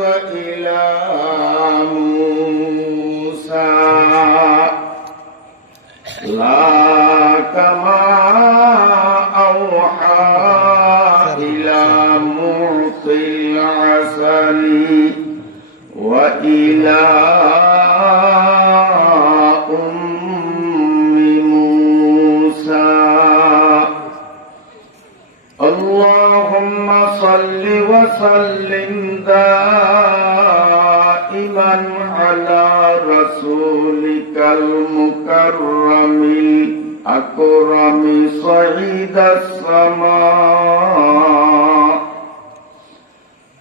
وإلى موسى لا كما أوحى إلى معطي العسل وإلى أم موسى اللهم صل وسلم دائما على رسولك المكرم الأكرم صعيد السماء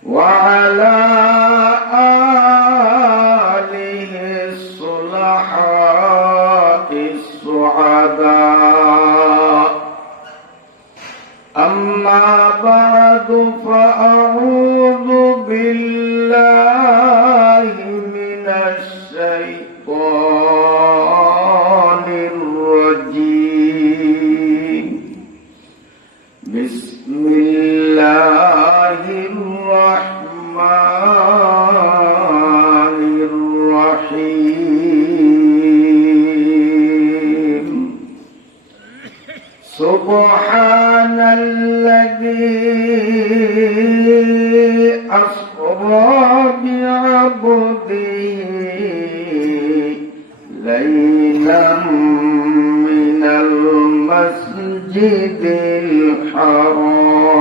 وعلى آله الصلحاء السعداء أما بعد فأعوذ بالله من الشيطان الرجيم بسم الله الرحمن الرحيم سبحان الذي أسرى بعبده ليلا من المسجد الحرام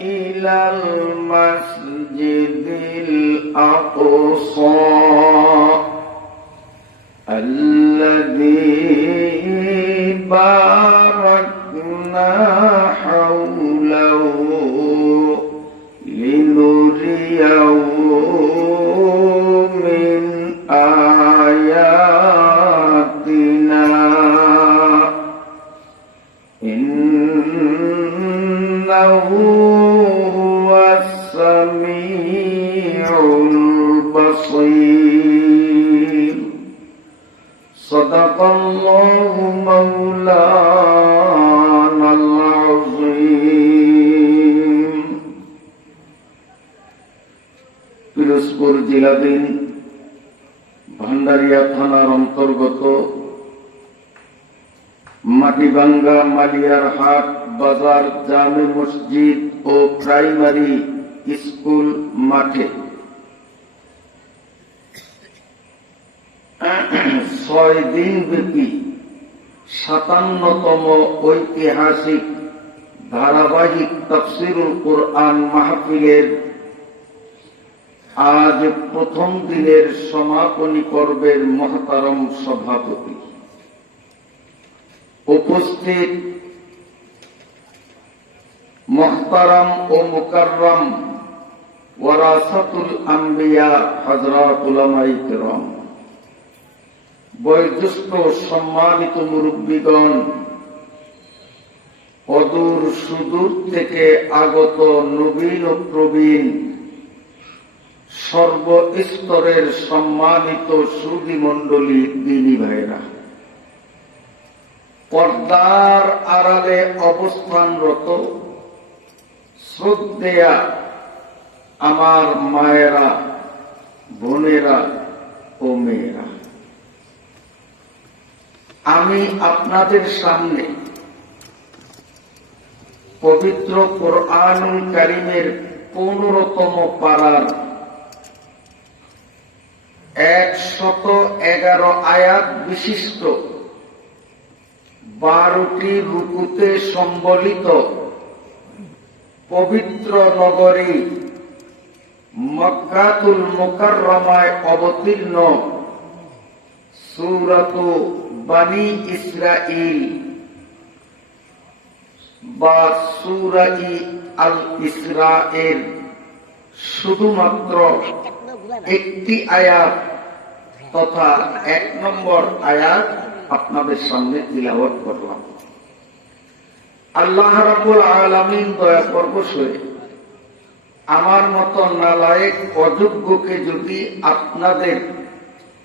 إلى المسجد الأقصى الذي باركنا حوله لنريه من آياتنا إنه هو السميع البصير صدق الله مولانا العظيم পিরোজপুর জেলাধীন ভান্ডারিয়া থানার অন্তর্গত মাটিভাঙ্গা মালিয়ারহাট বাজার জামে মসজিদ ও প্রাইমারি স্কুল মাঠে 6 দিন ব্যাপী 57তম ঐতিহাসিক ধারাবাহিক তাফসীরুল কুরআন মাহফিলের আজ প্রথম দিনের সমাপনী পর্বের মহতারম সভাপতি, উপস্থিত মুহতারাম ও মুকাররম ওয়ারাসাতুল আম্বিয়া হযরত উলামায়ে কেরাম, বয়োজ্যেষ্ঠ সম্মানিত মুরব্বীগণ, অদূর সুদূর থেকে আগত নবীন ও প্রবীণ সর্বস্তরের সম্মানিত সুধী মণ্ডলী, দিনী ভাইরা, পর্দার আড়ালে অবস্থানরত শ্রদ্ধেয়া আমার মায়েরা, বোনেরা ও মেয়েরা, আমি আপনাদের সামনে পবিত্র কোরআনুল কারীমের 15তম পারার 111 আয়াত বিশিষ্ট 12টি রুকুতে সম্বলিত পবিত্র নগরী মক্কাতুল মুকাররমায় অবতীর্ণ সূরাতু বনী ইসরাঈল বা সূরা আল ইসরায়ের শুধুমাত্র একটি আয়াত তথা 1 নম্বর আয়াত আপনাদের সামনে তিলাওয়াত করলাম। আল্লাহ রাব্বুল আলামিন দয়া পরবশে আমার মত নালায়েক অযোগ্যকে যদি আপনাদের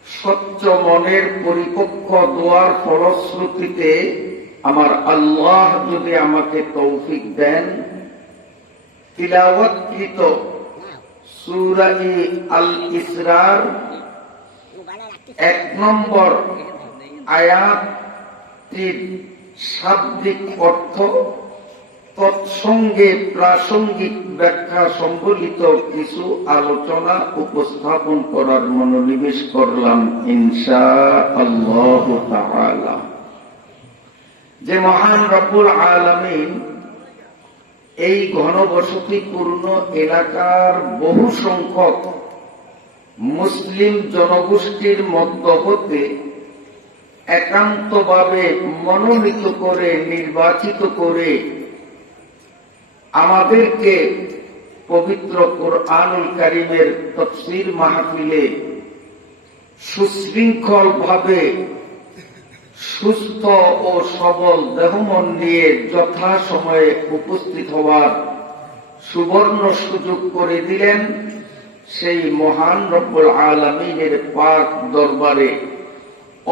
স্বচ্ছ মনের পরিপক্ক দোয়ার ফলশ্রুতিতে আমার আল্লাহ যদি আমাকে তৌফিক দেন, তিলাওয়াতকৃত সূরা আল ইসরার 1 নম্বর আয়াতটির শাব্দিক অর্থ তৎসঙ্গে প্রাসঙ্গিক ব্যাখ্যা সম্বলিত কিছু আলোচনা উপস্থাপন করার মনোনিবেশ করলাম ইনশাআল্লাহু তাআলা। যে মহান রব্বুল আলামিন এই ঘনবসতিপূর্ণ এলাকার বহু সংখ্যক মুসলিম জনগোষ্ঠীর মধ্য হতে একান্তভাবে মনোনীত করে নির্বাচিত করে আমাদেরকে পবিত্র কুরআনুল কারীমের তাফসীর মাহফিলে সুশৃঙ্খল ভাবে সুস্থ ও সবল দেহমন নিয়ে যথাসময়ে উপস্থিত হওয়ার সুবর্ণ সুযোগ করে দিলেন, সেই মহান রব্বুল আলামিনের পাক দরবারে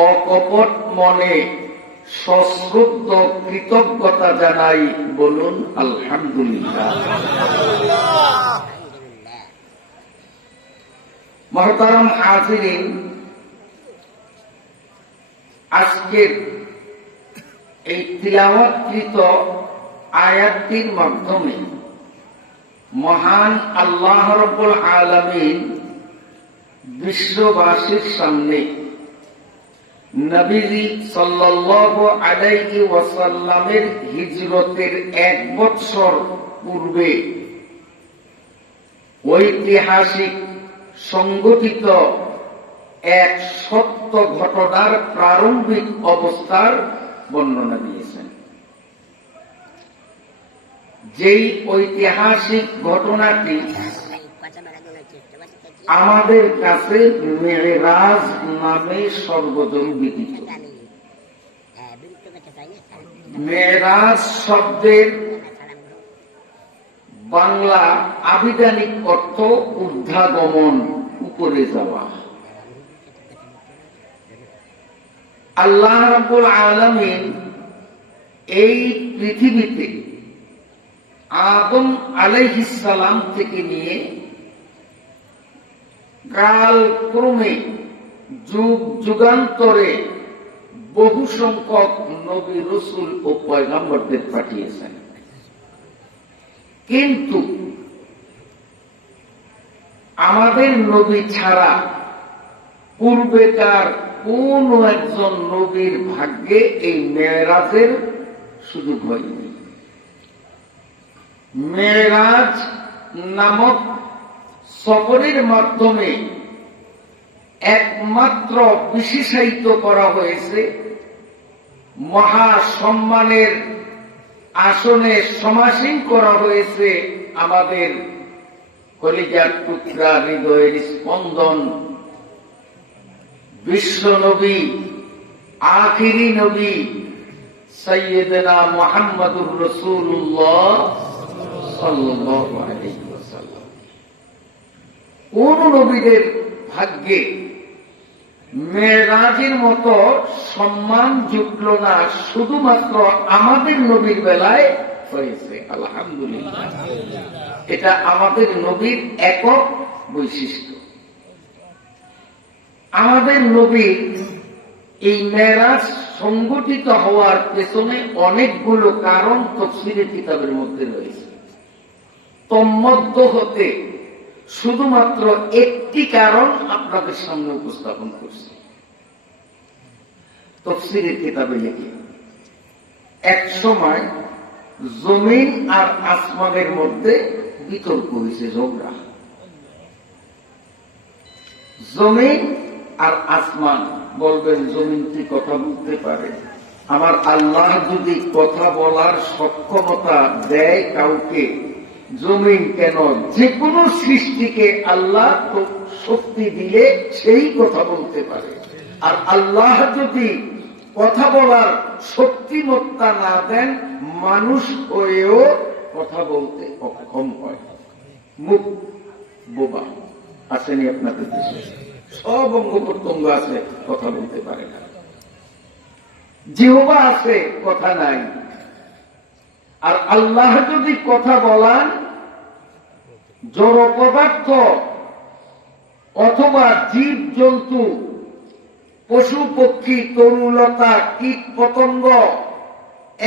অকপট মনে সশ্রদ্ধ কৃতজ্ঞতা জানাই। বলুন আলহামদুলিল্লাহ। মুহতারাম হাজিরিন, আজকের এই তিলাওয়াতকৃত আয়াতটির মাধ্যমে মহান আল্লাহ রাব্বুল আলামিন বিশ্ববাসীর সামনে নবীজি সাল্লাল্লাহু আলাইহি ওয়াসাল্লামের হিজরতের 1 বৎসর পূর্বে ঐতিহাসিক সংঘটিত এক সত্য ঘটনার প্রারম্ভিক অবস্থার বর্ণনা দিয়েছেন। যেই ঐতিহাসিক ঘটনাটি আমাদের কাছে মেরাজ নামে সর্বজন বিদিত। মেরাজ শব্দের বাংলা আবিধানিক অর্থ ঊর্ধ্বগমন, উপরে যাওয়া। আল্লাহ রাব্বুল আলামিন এই পৃথিবীতে আদম আলাইহিস সালাম থেকে নিয়ে কালক্রমে যুগ যুগান্তরে বহু সংখ্যক নবী রাসূল ও পয়গম্বরদের পাঠিয়েছেন, কিন্তু আমাদের নবী ছাড়া পূর্বেকার কোন একজন নবীর ভাগ্যে এই মেরাজের সুযোগ হয়নি। মেরাজ নামক সফরের মাধ্যমে একমাত্র বিশেষায়িত করা হয়েছে, মহা সম্মানের আসনে সমাসীন করা হয়েছে আমাদের কলিজার টুকরা, হৃদয়ের স্পন্দন, বিশ্ব নবী, আখিরি নবী সাইয়্যিদনা মুহাম্মদুর রাসূলুল্লাহ সাল্লাল্লাহু আলাইহি ওয়াসাল্লাম। কোন নবীদের ভাগ্যে মেরাজের মতো সম্মান জুটল না, শুধুমাত্র আমাদের নবীর বেলায় হয়েছে। আলহামদুলিল্লাহ, এটা আমাদের নবীর একক বৈশিষ্ট্য। আমাদের নবীর এই মেরাজ সংগঠিত হওয়ার পেছনে অনেকগুলো কারণ তাফসীরের কিতাবের মধ্যে রয়েছে। তন্মধ্য হতে শুধুমাত্র একটি কারণ আপনাদের সামনে উপস্থাপন করছি। তাফসীরের কিতাবে লিখে, এক সময় জমিন আর আসমানের মধ্যে বিতর্ক হয়েছে, ঝগড়া। জমিন আর আসমান, বলবেন জমিন কি কথা বলতে পারে? আমার আল্লাহ যদি কথা বলার সক্ষমতা দেয় কাউকে, জমিন কেন, যে কোনো সৃষ্টিকে আল্লাহ তো শক্তি দিলে সেই কথা বলতে পারে। আর আল্লাহ যদি কথা বলার শক্তিমত্তা না দেন, মানুষ হয়েও কথা বলতে অক্ষম হয়। মুখ বোবা আসেনি আপনাদের দেশে? সব অঙ্গ প্রত্যঙ্গ আছে, কথা বলতে পারে না। জিহ্বা আছে, কথা নাই। আর আল্লাহ যদি কথা বলান, জড় পদার্থ অথবা জীব জন্তু, পশু পক্ষী, তরুলতা, কীট পতঙ্গ,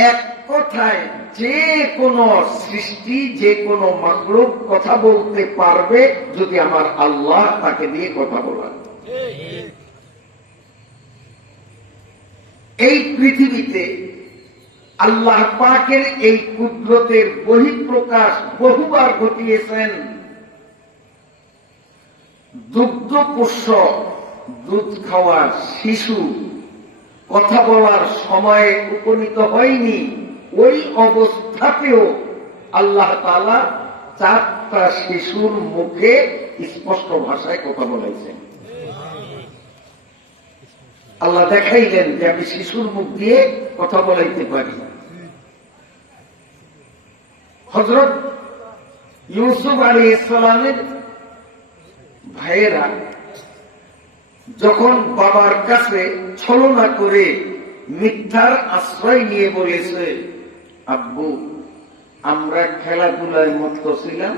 এক কথায় যে কোনো সৃষ্টি, যে কোনো মাখলুক কথা বলতে পারবে যদি আমার আল্লাহ তাকে দিয়ে কথা বলান। এই পৃথিবীতে আল্লাহ পাকের এই কুদরতের বহিঃপ্রকাশ বহুবার ঘটিয়েছেন। দুগ্ধপোষ্য, দুধ খাওয়ার শিশু কথা বলার সময়ে উপনীত হয়নি, ওই অবস্থাতেও আল্লাহ তাআলা 4টা শিশুর মুখে স্পষ্ট ভাষায় কথা বলাইছেন। আল্লাহ দেখাইলেন যে আমি শিশুর মুখ দিয়ে কথা বলাইতে পারি। হযরত ইউসুফ আলাইহিস সালামের ভাইয়েরা যখন বাবার কাছে ছলনা করে মিথ্যার আশ্রয় নিয়ে বলেছে, আব্বু আমরা খেলাধুলায় মত্ত ছিলাম,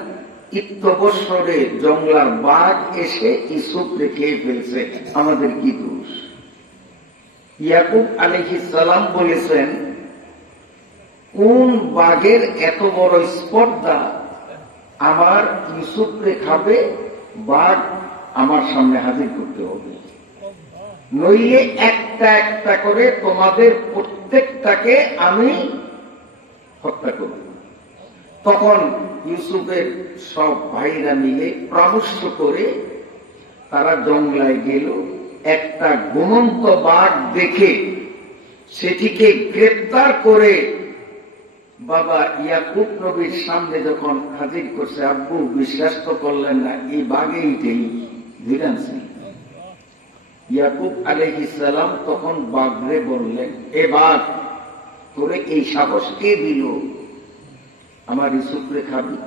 ইত্যবৎসরে জঙ্গলার বাঘ এসে ইউসুফকে খেয়ে ফেলছে, আমাদের কি দোষ? ইয়াকুব আলাইহিস সালাম বলেছেন, কোন বাঘের এত বড় স্পর্ধা আমার ইউসুফকে খাবে? বাঘ আমার সামনে হাজির করতে হবে, নইলে একটা একটা করে তোমাদের প্রত্যেকটাকে আমি হত্যা করব। তখন ইউসুফের সব ভাইরা মিলে পরামর্শ করে তারা জঙ্গলায় গেল। একটা ঘুমন্ত বাঘ দেখে সেটিকে গ্রেপ্তার করে বাবা ইয়াকুব নবীর সামনে যখন হাজির করছে, আব্বু বিশ্বাস তো করলেন না, এই বাঘেই ধীরে আনছে। ইয়াকুব আলাইহিস সালাম তখন বাঘরে বললেন, এ বাঘ, তোরে এই সাহস কে দিল আমার ইউসুফরে খাবি,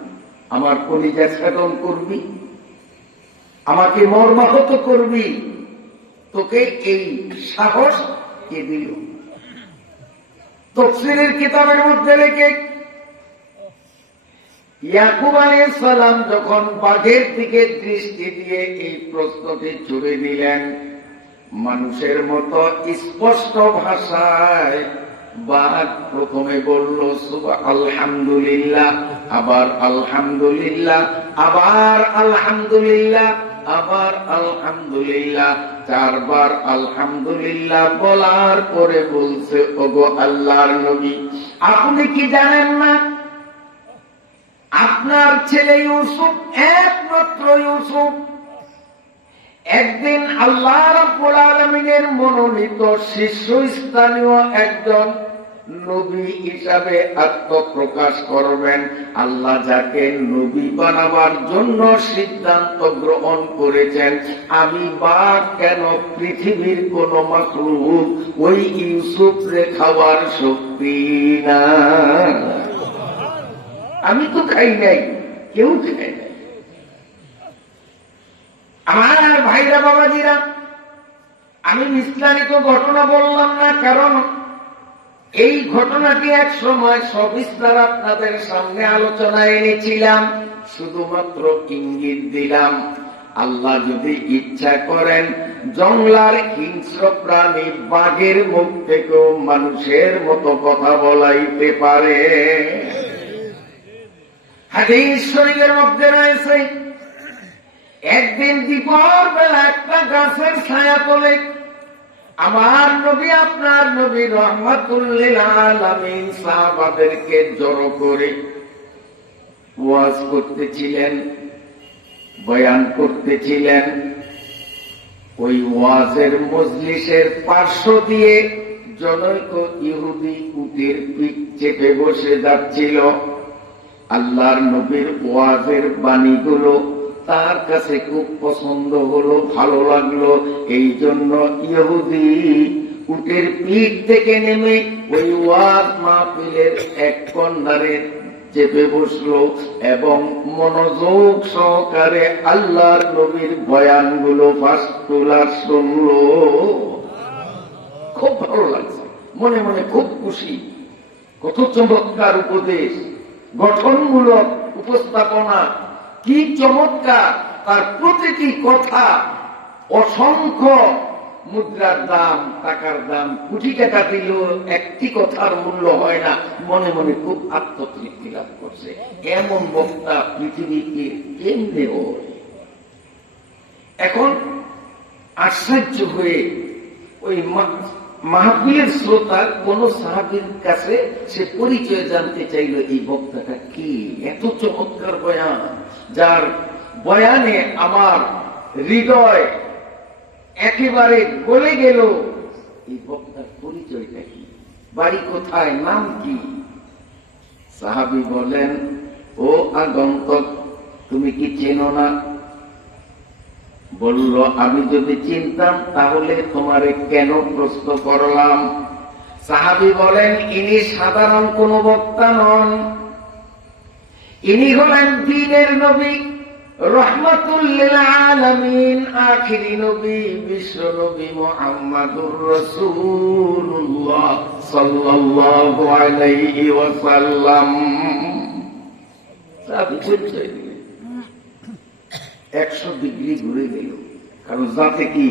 আমার কলিজা ছেদন করবি, আমাকে মর্মাহত করবি, তোকে এই সাহস কে দিল? তাফসীরের কিতাবের মধ্যে লেখে, ইয়াকুব আলাইহিস সালাম যখন বাঘের দিকে দৃষ্টি দিয়ে এই প্রশ্নটি ছুড়ে দিলেন, মানুষের মতো স্পষ্ট ভাষায় বাঘ প্রথমে বলল আলহামদুলিল্লাহ, আবার আলহামদুলিল্লাহ, আবার আলহামদুলিল্লাহ, আবার আলহামদুলিল্লাহ, 4 বার আলহামদুলিল্লাহ বলার পরে বলছে, ওগো আল্লাহর নবী, আপনি কি জানেন না আপনার ছেলে ইউসুফ, একমাত্র ইউসুফ, একদিন আল্লাহ রাব্বুল আলামিনের মনোনীত শীর্ষস্থানীয় একজন নবী হিসাবে আত্মপ্রকাশ করবেন। আল্লাহ যাকে নবী বানাবার জন্য সিদ্ধান্ত গ্রহণ করেছেন, আমি বা কেন পৃথিবীর কোন মাখলুক ওই ইউসুফরে খাওয়ার শক্তি না? আমি তো খাই নাই, কেউ খায় নাই। আমার ভাইরা বাবাজিরা, আমি বিস্তারিত ঘটনা বললাম না, কারণ এই ঘটনাটি এক সময় সবিস্তার আপনাদের সামনে আলোচনায় এনেছিলাম, শুধুমাত্র ইঙ্গিত দিলাম। আল্লাহ যদি ইচ্ছা করেন, জঙ্গলার হিংস্র প্রাণী বাঘের মুখ থেকেও মানুষের মতো কথা বলাইতে পারে। হাদিস শরীফের মধ্যে রয়েছে, একদিন দুপুর বেলা একটা গাছের ছায়া তোলে আমার নবী, আপনার নবী রাহমাতুল লিল আলামিন সাহাবাদেরকে জড়ো করে ওয়াজ করতেছিলেন, বয়ান করতেছিলেন। ওই ওয়াজের মজলিসের পার্শ্ব দিয়ে জনৈক ইহুদি উটের পিঠ চেপে বসে যাচ্ছিল। আল্লাহর নবীর ওয়াজের বাণীগুলো তার কাছে খুব পছন্দ হলো, ভালো লাগলো। এই জন্য ইহুদি উটের পিঠ থেকে নেমে ওই ওয়াজ মাহফিলের এক কর্নারে চেপে বসলো এবং মনোযোগ সহকারে আল্লাহর নবীর বয়ানগুলো ফাঁসতুলার শুনলো। খুব ভালো লাগছে, মনে মনে খুব খুশি। কত চমৎকার উপদেশ, গঠনমূলক উপস্থাপনা, কি চমৎকার! তার প্রতিটি কথা অসংখ্য মুদ্রার দাম, টাকার দাম, কোটি টাকা দিলেও একটি কথার মূল্য হয় না। মনে মনে খুব আত্মতৃপ্তি লাভ করছে। এমন বক্তা পৃথিবীকে কেন্দ্রে হয়। এখন আশ্চর্য হয়ে ওই মাহফিলের শ্রোতা কোন সাহাবীর কাছে সে পরিচয় জানতে চাইল, এই বক্তাটা কি? এত চমৎকার বয়ান, যার বয়ানে আমার হৃদয় একেবারে গলে গেল। এই বক্তার পরিচয়টা কি? বাড়ি কোথায়? নাম কি? সাহাবী বলেন, ও আগন্তক, তুমি কি চেনো না? বলল, আমি যদি চিনতাম তাহলে তোমারে কেন প্রশ্ন করলাম? সাহাবী বলেন, ইনি সাধারণ কোন বক্তা নন, ইনি হলেন দ্বীনের নবী, রহমাতুল লিল আলামিন, আখিরি নবী, বিশ্ব নবী মুহাম্মাদুর রাসূলুল্লাহ সাল্লাল্লাহু আলাইহি ওয়াসাল্লাম। সাহাবী পরিচয় দিলেন। 100 ডিগ্রি ঘুরে গেল। কারণ যাতে কি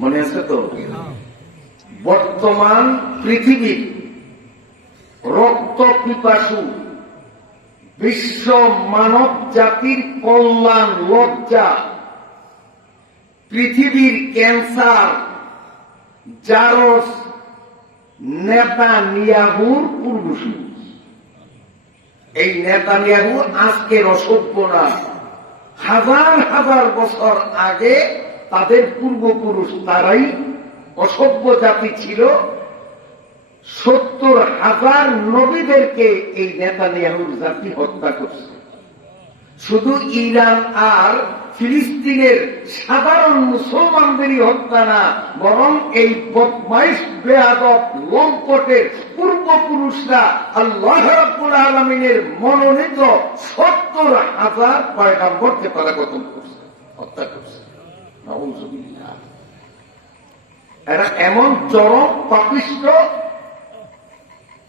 মনে আছে তো, বর্তমান পৃথিবীর রক্ত পিপাসু, বিশ্ব মানব জাতির কল্যাণ লজ্জা, পৃথিবীর ক্যান্সার, জারস নেতানিয়াহুর পূর্বসূরি। এই নেতানিয়াহু আজকের অসভ্য না, হাজার হাজার বছর আগে তাদের পূর্বপুরুষ, তারাই অসভ্য জাতি ছিল। 70,000 নবীদেরকে এই নেতানিয়াহুর জাতি হত্যা করছে। শুধু ইরান আর ফিলিস্তিনের সাধারণ মুসলমানদেরই হত্যা না, বরং এই বদমাইশ বেয়াদব লম্পটের পূর্বপুরুষরা আল্লাহ রাব্বুল আলামিনের মনোনীত 70,000 পয়গম্বরকে তারা কতল করছে, হত্যা করছে। নাউযুবিল্লাহ। এরা এমন চরম পাপিষ্ঠ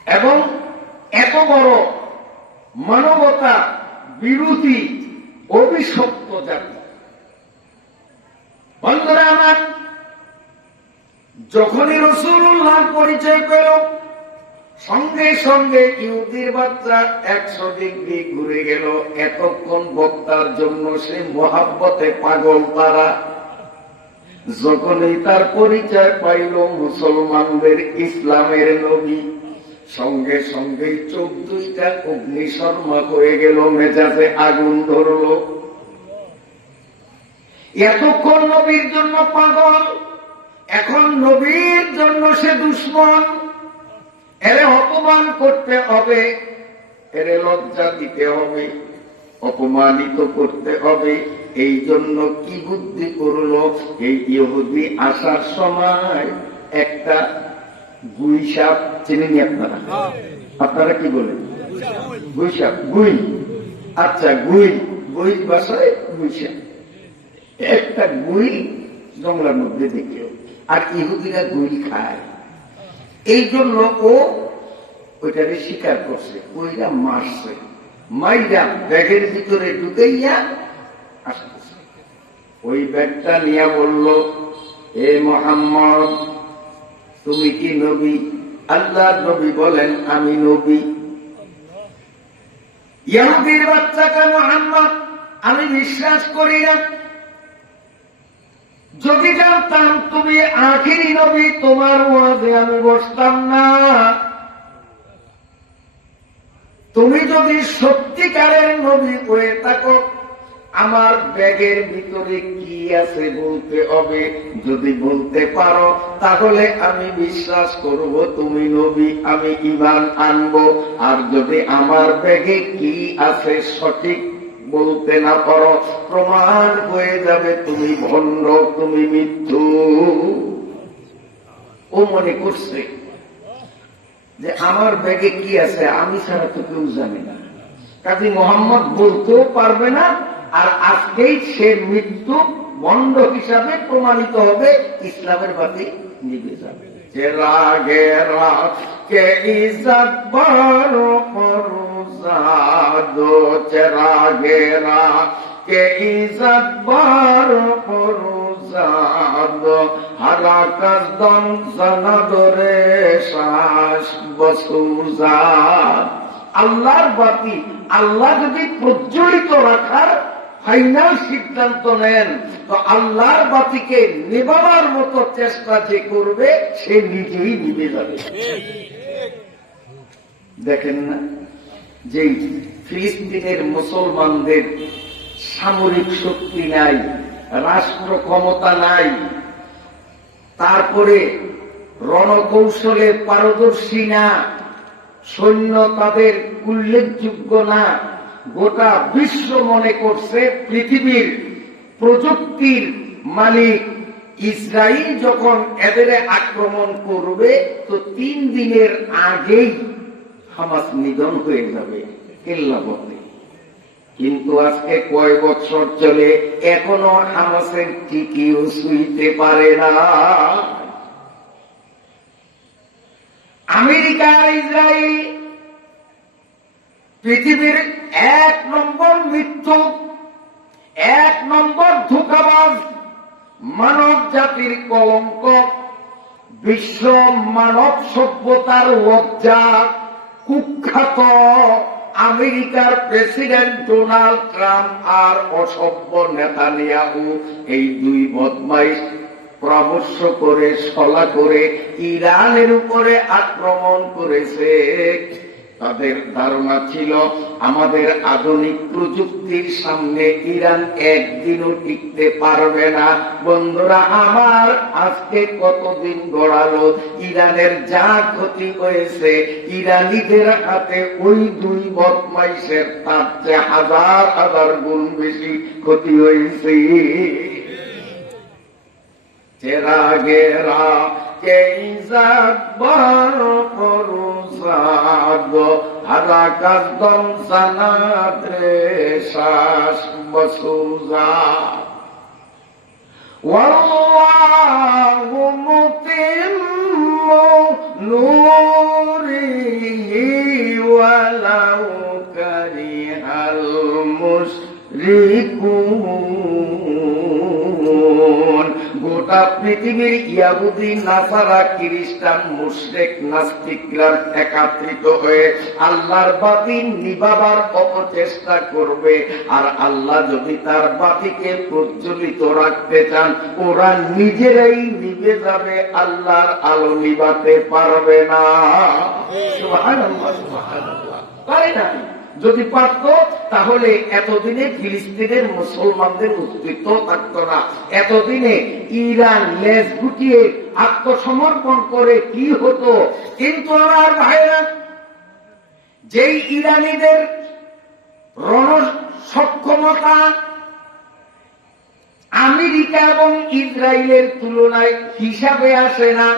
এবং এত বড় মানবতা বিরোধী অভিশপ্ত জাতি। বন্ধুরা আমার, যখনই রাসূলুল্লাহর পরিচয় পেল, সঙ্গে সঙ্গে ইহুদির বাচ্চা 100 ডিগ্রি ঘুরে গেল। এতক্ষণ বক্তার জন্য সে মোহাব্বতে পাগল তারা। যখনই তার পরিচয় পাইল মুসলমানদের ইসলামের নবী, সঙ্গে সঙ্গে 14টা অগ্নিশর্মা হয়ে গেল, মেজাজে আগুন ধরল। এতক্ষণ নবীর জন্য পাগল, এখন নবীর জন্য সে দুশমন। এরে অপমান করতে হবে, এরে লজ্জা দিতে হবে, অপমানিত করতে হবে। এই জন্য কি বুদ্ধি করল, এই ইহুদি আসার সময় একটা গুই সাপ, চিনেনি আপনারা? আপনারা কি বলেন? গুই সাপ, গুই। আচ্ছা, গুই, গুই ভাষায় গুই সাপ। একটা গুই জঙ্গলের মধ্যে দেখল, আর ইহুদিরা গুই খায়। এই জন্য ও ওইটাকে শিকার করছে, ওইটা মারছে, মাইরা ব্যাগের ভিতরে ঢুকাইয়া আসতেছে। ওই ব্যাগটা নিয়ে বলল, এ মুহাম্মদ, তুমি কি নবী? আল্লাহর নবী বলেন, আমি নবী। ইহুদির বাচ্চাকে, মুহাম্মদ, আমি বিশ্বাস করি না। যদি জানতাম তুমি আখিরি নবী, তোমার ওয়াজে আমি বসতাম না। তুমি যদি সত্যিকারের নবী হয়ে থাকো, আমার ব্যাগের ভিতরে কি আছে বলতে হবে। যদি বলতে পারো তাহলে আমি বিশ্বাস করব তুমি নবী, আমি ঈমান আনব। আর যদি আমার ব্যাগে কি আছে সঠিক বলতে না পারো, প্রমাণ হয়ে যাবে তুমি ভণ্ড, তুমি মিথ্যু। ও মনে করছে যে আমার ব্যাগে কি আছে আমি ছাড়া তো কেউ জানে না, কাজী মোহাম্মদ বলতেও পারবে না, আর আজকেই সে মৃত্যু বন্ধ হিসাবে প্রমাণিত হবে, ইসলামের বাতি নিভে যাবে। চেরাগেরা কে ইজ্জত বড় পরুজাদ, চেরাগেরা কে ইজ্জত বড় পরুজাদ, হারাকাদম সনদরে শ্বাস বসুজাদ। আল্লাহর বাতি আল্লাহ যদি প্রজ্বলিত রাখার ফাইনাল সিদ্ধান্ত নেন, তো আল্লাহর বাতিকে নেবাবার মতো চেষ্টা যে করবে সে নিজেই নিভে যাবে। দেখেন না যে ফিলিস্তিনের মুসলমানদের সামরিক শক্তি নাই, রাষ্ট্র ক্ষমতা নাই, তারপরে রণকৌশলে পারদর্শী না, সৈন্য তাদের উল্লেখযোগ্য না, গোটা বিশ্ব মনে করছে পৃথিবীর প্রযুক্তির মালিক ইসরায়েল যখন এদের আক্রমণ করবে তো 3 দিনের আগেই হামাস নিধন হয়ে যাবে কেল্লাপথে। কিন্তু আজকে কয় বছর চলে এখনো হামাসের টিকিও ছুঁইতে পারে না। আমেরিকা আর ইসরায়েল পৃথিবীর 1 নম্বর মৃত্যু, 1 নম্বর ধোঁকাবাজ, মানব জাতির কলঙ্ক, বিশ্ব মানব সভ্যতার লজ্জা, কুখ্যাত আমেরিকার প্রেসিডেন্ট ডোনাল্ড ট্রাম্প আর অসভ্য নেতানিয়াহু, এই 2 বদমাইশ পরামর্শ করে ছলা করে ইরানের উপরে আক্রমণ করেছে। তাদের ধারণা ছিল আমাদের আধুনিক প্রযুক্তির সামনে ইরান একদিনও টিকতে পারবে না। বন্ধুরা আমার, আজকে কতদিন গড়ালো, ইরানের যা ক্ষতি হয়েছে ইরানিদের হাতে ওই 2 বদমাইশের তার চেয়ে 1000 গুণ বেশি ক্ষতি হয়েছে। চেরাগেরা কে ইজ্জত বড় পরুজাদ, হারাকাদম সনদরে শ্বাস বসুজাদ। ওয়াল্লাহু মুতিম্মু নূরিহি ওয়ালাউ কারিহাল মুশরিকুন। গোটা পৃথিবীর ইহুদি, নাসারা, খ্রিস্টান, মুশরিক, নাস্তিকরা একত্রিত হয়ে আল্লাহর বাতি নিভাবার অপচেষ্টা করবে, আর আল্লাহ যদি তার বাতিকে প্রজ্বলিত রাখতে চান ওরা নিজেরাই নিভে যাবে, আল্লাহর আলো নিভাতে পারবে না। সুবহানাল্লাহ, সুবহানাল্লাহ। পারে না। যদি পারত তাহলে এতদিনে ফিলিস্তিনের মুসলমানদের অস্তিত্ব থাকত না, এতদিনে ইরান লেজ গুটিয়ে আত্মসমর্পণ করে কি হতো। কিন্তু আমার ভাইরা, যেই ইরানিদের রণ সক্ষমতা আমেরিকা এবং ইসরায়েলের তুলনায় হিসাবে আসে না,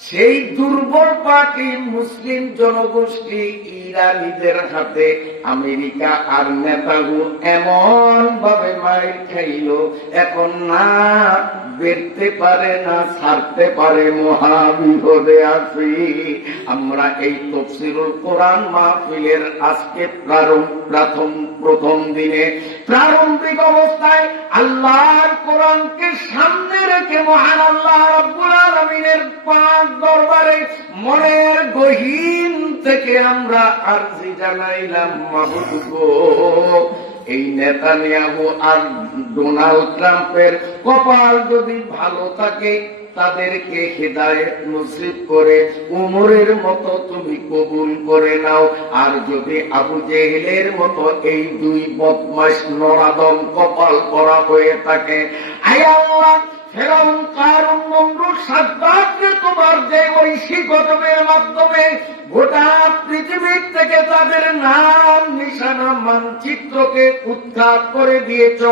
সেই দুর্বল পার্টি মুসলিম জনগোষ্ঠী ইরানিদের হাতে আমেরিকা আর নেতাগু এমন ভাবে মাইর খাইল, এখন না বেরতে পারে না ছাড়তে পারে, মহাবিপদে আছি আমরা। এই তাফসীরুল কোরআন মাহফিলের আজকে প্রথম দিনে প্রারম্ভিক অবস্থায় আল্লাহর কোরআনকে সামনে রেখে মহান আল্লাহ রাব্বুল আলামিনের পাক দরবারে মনের গহীন থেকে আমরা আরজি জানাইলাম, মাবুদ গো, এই নেতানিয়াহু আর ডোনাল্ড ট্রাম্পের কপাল যদি ভালো থাকে তাদেরকে হিদায়াত নসিব করে উমরের মতো তুমি কবুল করে নাও, আর যদি আবু জেহেলের মতো এই 2 বদমাশ নরাদম কপাল করা হয়ে থাকে, আয় আল্লাহ, ফেরাউন, কারুন, নমরুদ, সাদ্দাতকে তোমার যে ঐশী গজবের মাধ্যমে গোটা পৃথিবীর থেকে তাদের নাম নিশানা নিশানা মানচিত্রকে উৎখাত করে দিয়েছ।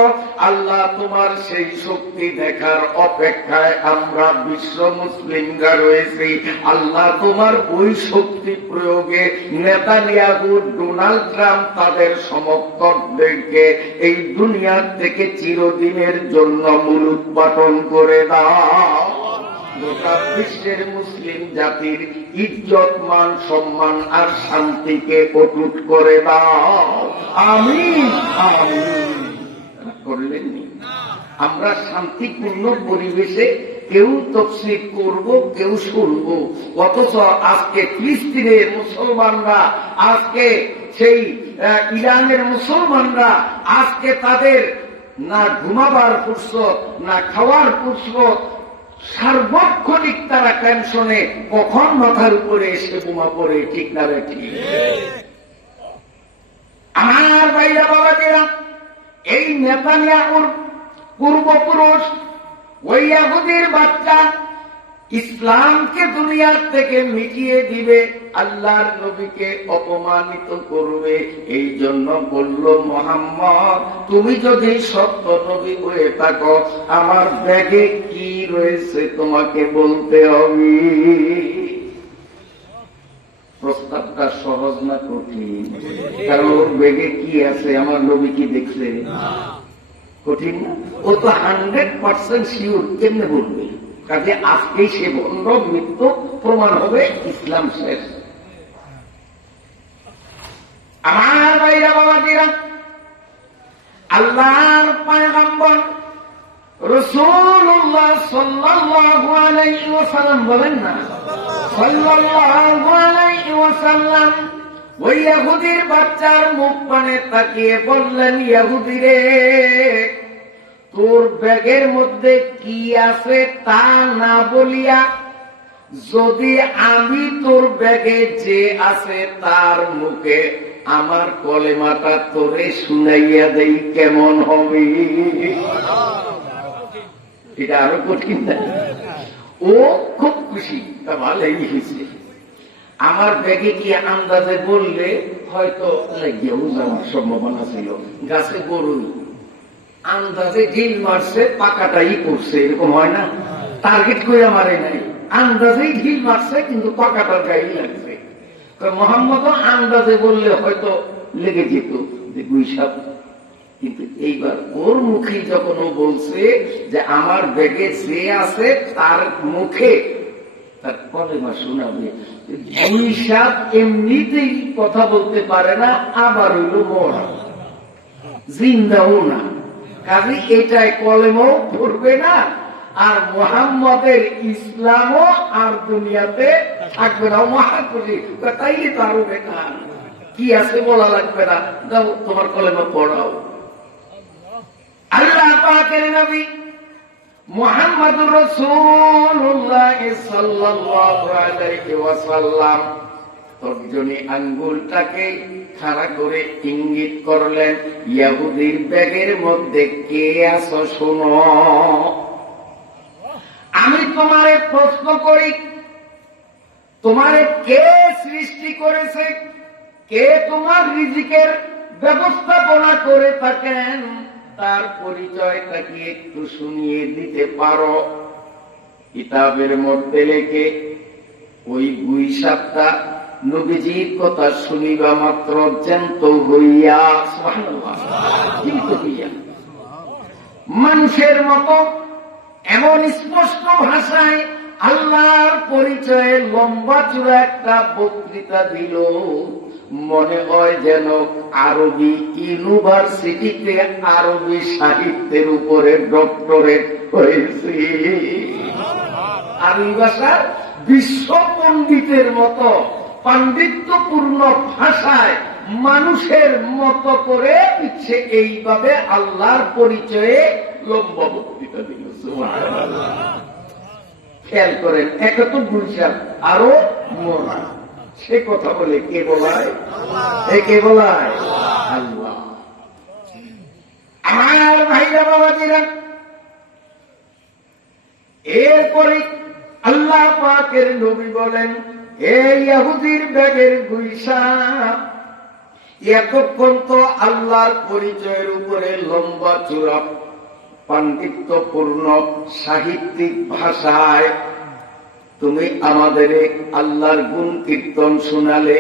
আল্লাহ তোমার সেই শক্তি দেখার অপেক্ষায় আমরা বিশ্ব মুসলিমরা রয়েছি। আল্লাহ তোমার ওই শক্তি প্রয়োগে নেতানিয়াহু, ডোনাল্ড ট্রাম্প তাদের সমর্থকদেরকে এই দুনিয়ার থেকে চিরদিনের জন্য মূলোৎপাটন করে দাও। গোটা বিশ্বের মুসলিম জাতির ইজ্জত, মান, সম্মান আর শান্তিকে অটুট করে দাও। আমিন আমিন। করলেননি? আমরা শান্তিপূর্ণ পরিবেশে কেউ তাফসীর করব, কেউ শুনব, অথচ আজকে ফিলিস্তিনের মুসলমানরা, আজকে সেই ইরানের মুসলমানরা, আজকে তাদের না ঘুমাবার ফুরসত, না খাওয়ার ফুরসত, সার্বক্ষণিক তারা টেনশনে, কখন মাথার উপরে এসে বোমা পড়ে। ঠিক না রে? ঠিক। আমার ভাইরা বাবাজিরা, এই নেতানিয়াহুর পূর্বপুরুষ ওই ইহুদির বাচ্চা ইসলামকে দুনিয়ার থেকে মিটিয়ে দিবে, আল্লাহর নবীকে অপমানিত করবে। এই জন্য বলল, মুহাম্মদ তুমি যদি সত্য নবী হয়ে থাকো, আমার ব্যাগে কি রয়েছে তোমাকে বলতে হবে। প্রস্তাবটা সহজ না কঠিন? কারণ ওর ব্যাগে কি আছে আমার নবী কি দেখছে? কঠিন না? ও তো 100% শিওর, কেমনে বলবে? কাজে আজকেই সে ভণ্ড, মৃত্যু প্রমাণ হবে, ইসলাম শেষ। আমার ভাইরা বাবাজিরা, আল্লাহর পয়গম্বর রাসূলুল্লাহ সাল্লাল্লাহু আলাইহি ওয়াসাল্লাম বলেন না, সাল্লাল্লাহু আলাইহি ওয়াসাল্লাম ওই ইহুদির বাচ্চার মুখ পানে তাকিয়ে বললেন, ইহুদি রে, তোর ব্যাগের মধ্যে কি আছে তা না বলিয়া যদি আমি তোর ব্যাগে যে আছে তার মুখে আমার কলেমাটা তোরে শুনাইয়া দেই, কেমন হবে? এটা আরো কঠিন না? ও খুব খুশি, তা ভালোই হয়েছে। আমার ব্যাগে কি আন্দাজে বললে হয়তো লাগিয়েও যাওয়ার সম্ভাবনা ছিল। গাছে গরুই আন্দাজে ঢিল মারছে, পাকাটাই করছে, এরকম হয় না? টার্গেট করে মারে নাই, আন্দাজেই ঢিল মারছে, কিন্তু পাকাটার গায়ে লাগছে। তো মোহাম্মদ আন্দাজে বললে হয়তো লেগে যেত যে গুইসাপ। কিন্তু এইবার ওর মুখে যখন ও বলছে যে আমার ব্যাগে যে আছে তার মুখে তার কলেমা শোনাবে, গুইসাপ এমনিতেই কথা বলতে পারে না, আবার হইল মরা, জিন্দাও না। কাজে এটাই কলেমাও পড়বে না, আর মুহাম্মদের ইসলামও আর দুনিয়াতে থাকবে না। মহাকুশি, তাইলে তো আরো বেকার, কি আছে বলা লাগবে না, দাও তোমার কলেমা পড়াও। আল্লাহ পাকের নবী মুহাম্মদুর রাসূলুল্লাহ সাল্লাল্লাহু আলাইহি ওয়াসাল্লাম তর্জনী আঙ্গুলটাকে খাড়া করে ইঙ্গিত করলেন, ইহুদির ব্যাগের মধ্যে কে আছো শোনো। আমি তোমারে প্রশ্ন করি, তোমারে কে সৃষ্টি করেছে? কে তোমার রিজিকের ব্যবস্থাপনা করে থাকেন? তার পরিচয়টা কি একটু শুনিয়ে দিতে পারো? কিতাবের মধ্যে লেখে ওই গুইসাপটা নবীজির কথা শুনিবা মাত্র জ্যান্ত হইয়া, সুবহানাল্লাহ, জীবিত হইয়া মানুষের মতো এমন স্পষ্ট ভাষায় আল্লাহর পরিচয়ে লম্বা চূড়া একটা বক্তৃতা দিল, মনে হয় যেন আরবি ইউনিভার্সিটিতে আরবি সাহিত্যের উপরে ডক্টরেট হয়েছে। আরবি ভাষার বিশ্ব পণ্ডিতের মতো পাণ্ডিত্যপূর্ণ ভাষায় মানুষের মতো করে সে এইভাবে আল্লাহর পরিচয়ে লম্বা বক্তৃতা দিল। খেয়াল করেন, একে তো গুলশান, আরো মরা, সে কথা বলে কে বলায়? কে বলায়? আল্লাহ। আমার ভাইরা বাবাজিরা, এরপরে আল্লাহ পাকের নবী বলেন, এই ইহুদির ব্যাগের গুইসাপ, এতক্ষণ তো আল্লাহর পরিচয়ের উপরে লম্বা চূড়া পাণ্ডিত্যপূর্ণ সাহিত্যিক ভাষায় তুমি আমাদের আল্লাহর গুণ কীর্তন শোনালে।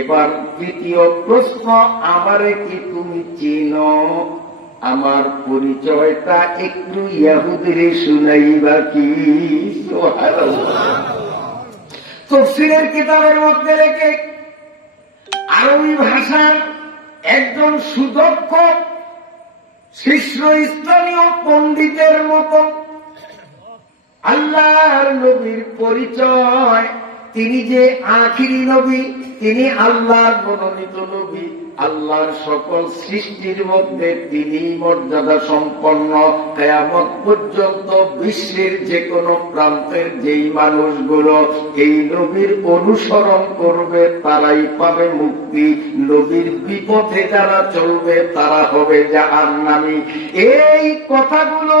এবার দ্বিতীয় প্রশ্ন, আমারে কি তুমি চিনো? আমার পরিচয়টা একটু ইহুদিরে শুনাইবা কি? তাফসীরের কিতাবের মধ্যে রেখে আরবি ভাষার একজন সুদক্ষ শীর্ষস্থানীয় পণ্ডিতের মতো আল্লাহর নবীর পরিচয়, তিনি যে আখিরি নবী, তিনি আল্লাহর মনোনীত নবী, আল্লাহর সকল সৃষ্টির মধ্যে তিনি মর্যাদা সম্পন্ন। কিয়ামত পর্যন্ত বিশ্বের যে কোনো প্রান্তের যেই মানুষগুলো এই নবীর অনুসরণ করবে তারাই পাবে মুক্তি, নবীর বিপথে যারা চলবে তারা হবে জাহান্নামী। এই কথাগুলো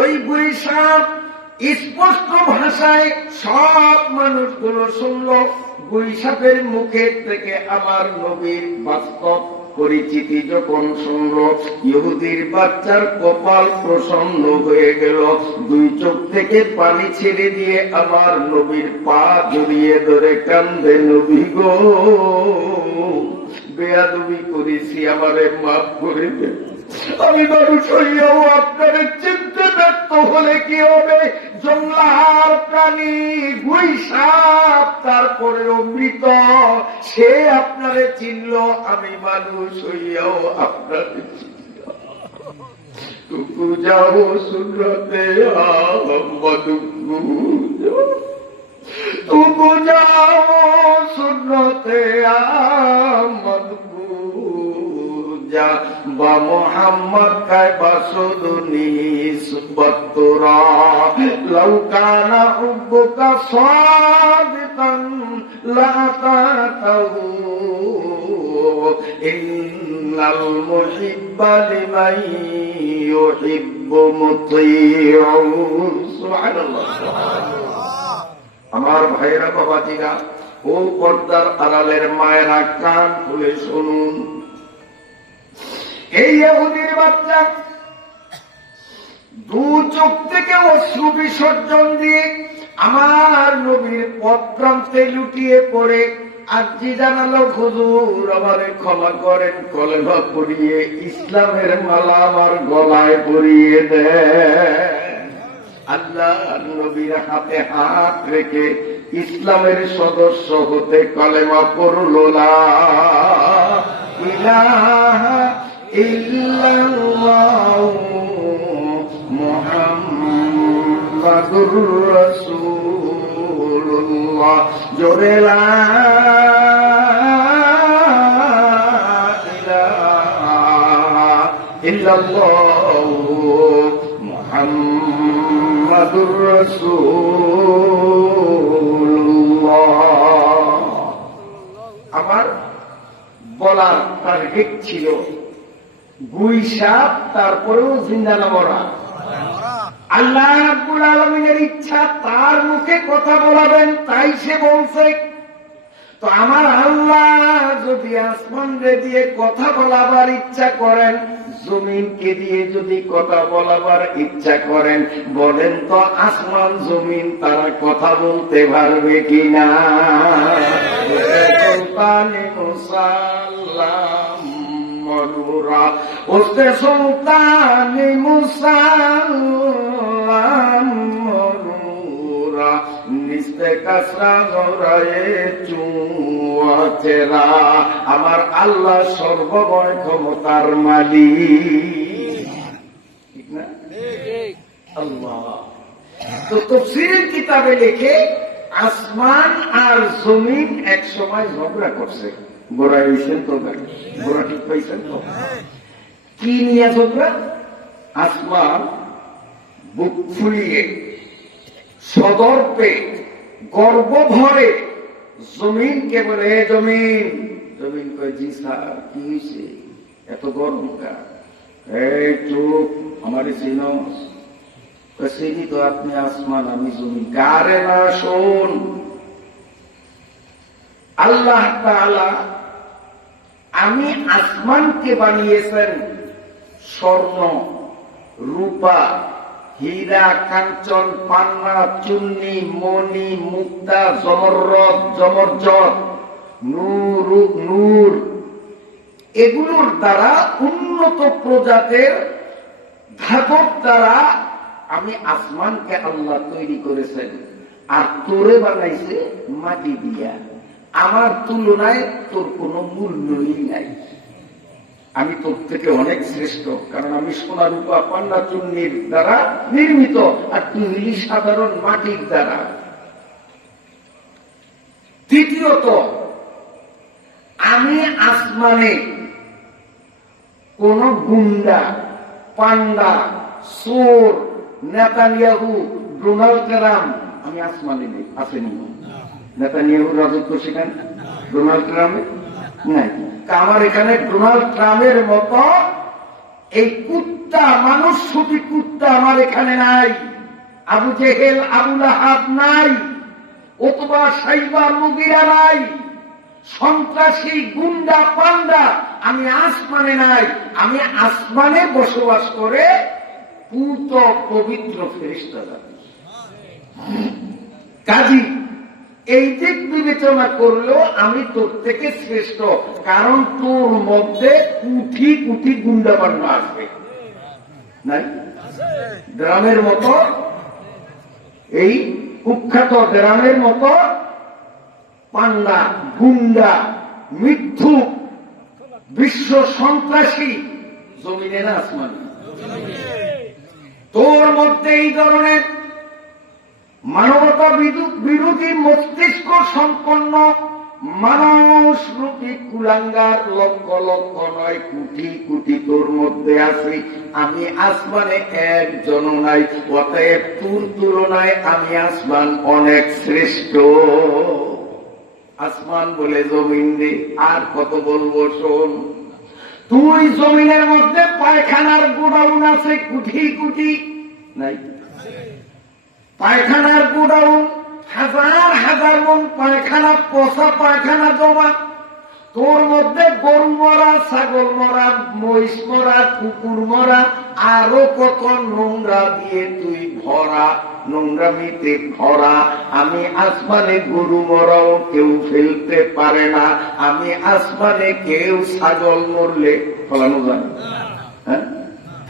ওই বৈশাখ স্পষ্ট ভাষায় সব মানুষগুলো শুনল। বৈশাখের মুখের থেকে আমার নবীর বাস্তব পরিচিতি যখন শুনল, ইহুদির বাচ্চার কপাল প্রসন্ন হয়ে গেল। দুই চোখ থেকে পানি ছেড়ে দিয়ে আমার নবীর পা জড়িয়ে ধরে কান্দে, নবী গো, বেয়াদবি করেছি, আমারে মাফ করে দেন। আমি মানুষ হইয়াও আপনার চিনতে ব্যর্থ হলে কি হবে? জঙ্গলার প্রাণী গুই সাপ, তারপরেও মৃত, সে আপনারে চিনল, আমি মানুষ হইয়াও আপনারে চিনল। টুকু যাও সুরতে আহমদ, টুকু যাও সুরতে আহমদ বা মোহাম্মদ কায়বাসুদুনি সুবতুরা লাউকানা হুব্বুকা সাদিকান লাতাতাহু ইন্নাল মুহিব্বা লিমান ইউহিব্বু মুতিউ। সুবহানাল্লাহ। আমার ভাইরা বাবাজিরা, ও পর্দার আড়ালের মায়েরা, কান খুলে শুনুন। এই ইহুদির বাচ্চা দু চোখ থেকে অশ্রু বিসর্জন দিয়ে আমার নবীর পদপ্রান্তে লুটিয়ে পড়ে আরজি জানালো, হুজুর আমারে ক্ষমা করেন, কলেমা পড়িয়ে ইসলামের মালা আমার গলায় পরিয়ে দেন। আল্লাহ নবীর হাতে হাত রেখে ইসলামের সদস্য হতে কলেমা পড়ল, লা ইলাহা ইল্লাল্লাহু মুহাম্মাদুর রাসূলুল্লাহ। জোরে লা ইলাহা ইল্লাল্লাহু মুহাম্মাদুর রাসূলুল্লাহ। আমার বলার টার্গেট ছিল গুই সাপ, তারপরেও জিন্দা না মরা। আল্লাহ রাব্বুল আলামিনের ইচ্ছা তার মুখে কথা বলাবেন, তাই সে বলছে। তো আমার আল্লাহ যদি আসমানকে দিয়ে কথা বলাবার ইচ্ছা করেন, জমিনকে দিয়ে যদি কথা বলাবার ইচ্ছা করেন, বলেন তো আসমান জমিন তারা কথা বলতে পারবে কিনা? সুলতানে মুসাল্লাম মনুরা, উস্তে সুলতানে মুসাল্লাম মনুরা, নিস্তে কাসরা গরায়ে চুয়াচেরা। আমার আল্লাহ সর্বময় ক্ষমতার মালিক, ঠিক না? আল্লাহ তো তাফসীরের কিতাবে লেখে, আসমান আর জমিন এক সময় ঝগড়া করছে। গোড়া হয়েছেন তো, গোড়া ঠিক পাইছেন তো? কি নিয়ে ঝগড়া? আসমান বুক ফুলিয়ে সদর্পে গর্ব ভরে জমিনকে বলে, হে জমিন। জমিন কয়, জি স্যার, কি হয়েছে এত গরম কা? এই চুপ, আমার চিনস? চিনি তো, আপনি আসমান আমি জমিন। কারে না শোন, আল্লাহ তাআলা আমি আসমানকে বানিয়েছেন স্বর্ণ, রূপা, হীরা, কাঞ্চন, পান্না, চুন্নি, মণি, মুক্তা, জমররদ, জমরজট, নূর, এগুলোর দ্বারা উন্নত প্রজাতির ধাতব দ্বারা আমি আসমানকে আল্লাহ তৈরি করেছেন। আর তোরে বানাইছে মাটি দিয়া। আমার তুলনায় তোর কোনো মূল্যই নাই। আমি তোর থেকে অনেক শ্রেষ্ঠ, কারণ আমি সোনা, রূপা, পান্না, চুন্নির দ্বারা নির্মিত, আর তুই হইলি সাধারণ মাটির দ্বারা। তৃতীয়ত, আমি আসমানে কোন গুন্ডা, পান্ডা, চোর, নেতানিয়াহু, ডোনাল্ড ট্রাম্প আমি আসমানে নেই, আসেনি। নেতানিয়াহুর রাজত্ব সেখানে, ডোনাল্ড ট্রাম্পের নাই। আমার এখানে ডোনাল্ড ট্রাম্পের মতো এই কুত্তা, মানুষ ছুটি কুত্তা আমার এখানে নাই। আবু জেহেল, আবু লাহাব নাই, অথবা সাইবা, মুগিরা নাই, সন্ত্রাসী, গুন্ডা, পান্ডা আমি আসমানে নাই। আমি আসমানে বসবাস করে পূত পবিত্র ফেরেশতা জাতি। কাজী এই দিক বিবেচনা করলেও আমি তোর থেকে শ্রেষ্ঠ, কারণ তোর মধ্যে কুঠি কুঠি গুন্ডা পান্ডা আসবে নাই। গ্রামের মতো, এই কুখ্যাত গ্রামের মতো পান্ডা, গুন্ডা, মিথ্যুক, বিশ্ব সন্ত্রাসী জমিনে না আসমানে। তোর মধ্যে এই ধরনের মানবতা বিরোধী মস্তিষ্ক সম্পন্ন মানুষ রূপী কুলাঙ্গার লক্ষ লক্ষ নয়, কোটি কোটি তোর মধ্যে আছে। আমি আসমানে একজন নাই, অতএব তোর তুলনায় আমি আসমান অনেক শ্রেষ্ঠ। আসমান বলে জমিন নেই, আর কত বলবো শোন। তুই জমিনের মধ্যে পায়খানার গোডাউন আছে কোটি কোটি নাই। পায়খানার গোডাউন, হাজার হাজার মন পায়খানা, পচা পায়খানা জমা। তোর মধ্যে গরু মরা, ছাগল মরা, মহিষ মরা, কুকুর মরা, আরো কত নোংরা দিয়ে তুই ভরা, নোংরামিতে ভরা। আমি আসমানে গরু মরাও কেউ ফেলতে পারে না। আমি আসমানে কেউ ছাগল মরলে ফলানো যায়, হ্যাঁ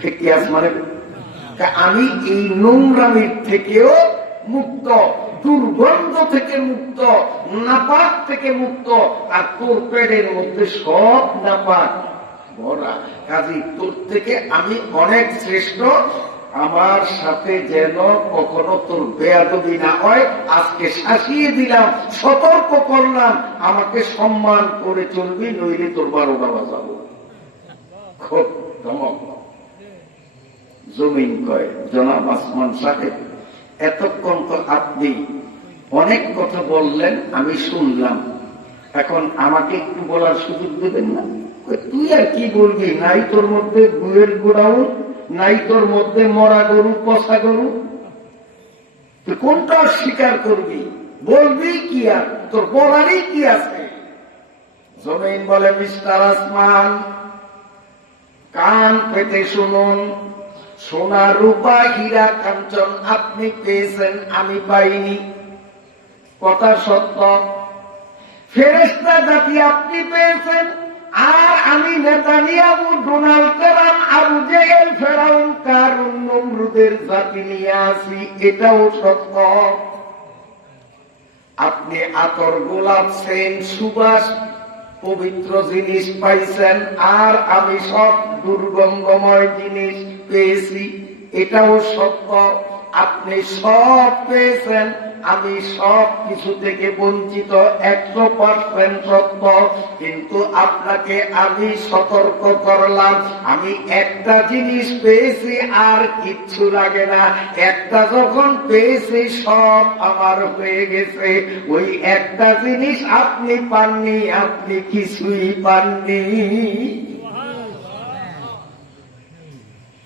ঠিক আসমানে। আমি এই নোংরামির থেকেও মুক্ত, দুর্গন্ধ থেকে মুক্ত, নাপাক থেকে মুক্ত। আর তোর পেটের মধ্যে সব নাপাক ভরা। কাজী তোর থেকে আমি অনেক শ্রেষ্ঠ। আমার সাথে যেন কখনো তোর বেয়াদবি না হয়। আজকে শাসিয়ে দিলাম, সতর্ক করলাম, আমাকে সম্মান করে চলবি, নইলে তোর 12টা বাজাবো। খুব ধমক। জমিন কয়, জনাব আসমান সাহেব, এতক্ষণ তো আপনি অনেক কথা বললেন, আমি শুনলাম, এখন আমাকে একটু বলার সুযোগ দেবেন না? তুই আর কি বলবি? নাই তোর মধ্যে গুয়ের গোড়াউন, নাই তোর মধ্যে মরা গরু, পচা গরু, তুই কোনটা স্বীকার করবি? বলবি কি? আর তোর বলারই কি আছে? জমিন বলে, মিস্টার আসমান, কান পেতে শুনুন। সোনা, রূপা, হীরা, কাঞ্চন আপনি পেয়েছেন, আমি পাইনি, কথা সত্য। ফেরেশতা জাতি আপনি পেয়েছেন, আর আমি Netanyahu, Donald Trump, Abu Jahl, ফেরাউন, কারুন, নমরুদের জাতি নিয়ে আসি, এটাও সত্য। আপনি আতর, গোলাপ, সেন, সুবাস, পবিত্র জিনিস পাইছেন, আর আমি সব দুর্গন্ধময় জিনিস পেয়েছি, এটাও সত্য। আপনি সব পেয়েছেন, আমি সব কিছু থেকে বঞ্চিত, 100% সত্য। কিন্তু আপনাকে আমি সতর্ক করলাম, আমি একটা জিনিস পেয়েছি, আর কিচ্ছু লাগে না। একটা যখন পেয়েছি, সব আমার হয়ে গেছে। ওই একটা জিনিস আপনি পাননি, আপনি কিছুই পাননি।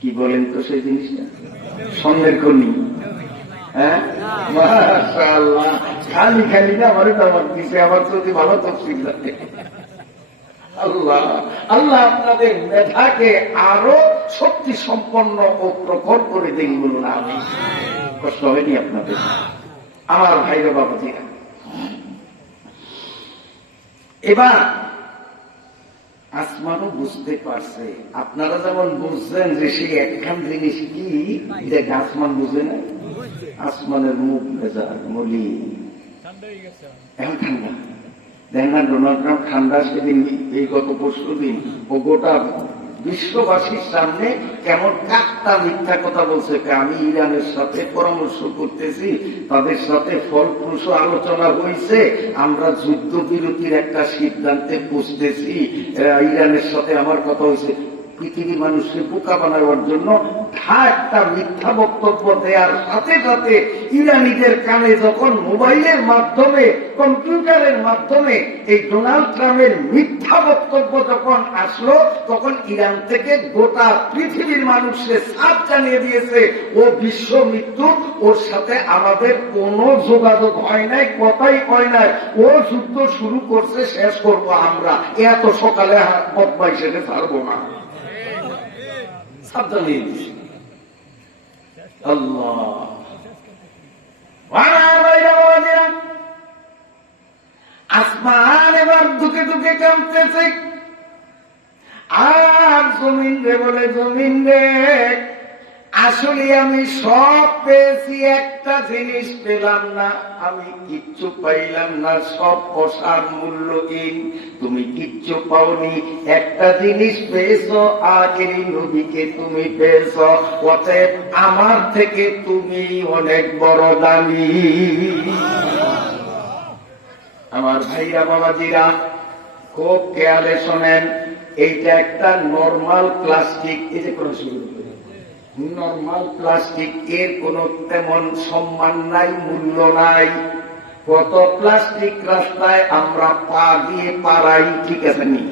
কি বলেন তো সেই জিনিসটা? স্বর্ণের খনি। হ্যাঁ, মাশাআল্লাহ। খালি খালি না, আমারও দামাক দিছে, আমার যদি ভালো তফসিল লাগে। আল্লাহ আল্লাহ আপনাদের মেধাকে আরো শক্তি সম্পন্ন ও প্রখর করে দিন, বলুন আমিন। কষ্ট হয়নি আপনাদের? আমার ভাইরা বাবাজিরা, এবার আসমানও বুঝতে পারছে, আপনারা যেমন বুঝছেন যে সেই একখান জিনিস কি, দেখ আসমান বুঝে না। আসমানের মুখ ভেজা মলি, এখন ঠান্ডা। দেখেন না ডোনাল্ড ট্রাম্প ঠান্ডা সেদিন, এই গত পরশু দিন ও গোটা বিশ্ববাসীর সামনে কেমন কাকটা মিথ্যা কথা বলছে। আমি ইরানের সাথে পরামর্শ করতেছি, তাদের সাথে ফলপ্রসূ আলোচনা হয়েছে, আমরা যুদ্ধবিরতির একটা সিদ্ধান্তে পৌঁছতেছি। ইরানের সাথে আমার কথা হয়েছে, পৃথিবীর মানুষকে বোকা বানাবার জন্য একটা মিথ্যা বক্তব্য দেওয়ার সাথে সাথে ইরানিদের কানে যখন মোবাইলের মাধ্যমে, কম্পিউটারের মাধ্যমে এই ডোনাল্ড ট্রাম্পের মিথ্যা বক্তব্য যখন আসলো, তখন ইরান থেকে গোটা পৃথিবীর মানুষকে সাফ জানিয়ে দিয়েছে ও বিশ্ব মৃত্যু, ওর সাথে আমাদের কোনো যোগাযোগ হয় নাই, কথাই হয় নাই। ও যুদ্ধ শুরু করছে, শেষ করবো আমরা, এত সকালে বদমাইশকে ছাড়বো না। সাবধানে দিছি আল্লাহ। আসমান এবার দুকে দুকে কাঁপতেছে, আর জমিন রে বলে, জমিন রে আসলে আমি সব পেয়েছি, একটা জিনিস পেলাম না, আমি কিচ্ছু পাইলাম না, সব অসার মূল্যহীন। তুমি কিচ্ছু পাওনি, একটা জিনিস পেয়েছ, আখেরি নবীকে তুমি পেয়েছ, অতএব আমার থেকে তুমি অনেক বড় দামি। আমার ভাইরা বাবাজিরা খুব খেয়ালে শোনেন, এইটা একটা নর্মাল প্লাস্টিক। এই যে নর্মাল প্লাস্টিক, এর কোন তেমন সম্মান নাই, মূল্য নাই। কত প্লাস্টিক রাস্তায় আমরা পা দিয়ে পাড়াই, ঠিক আছে নি?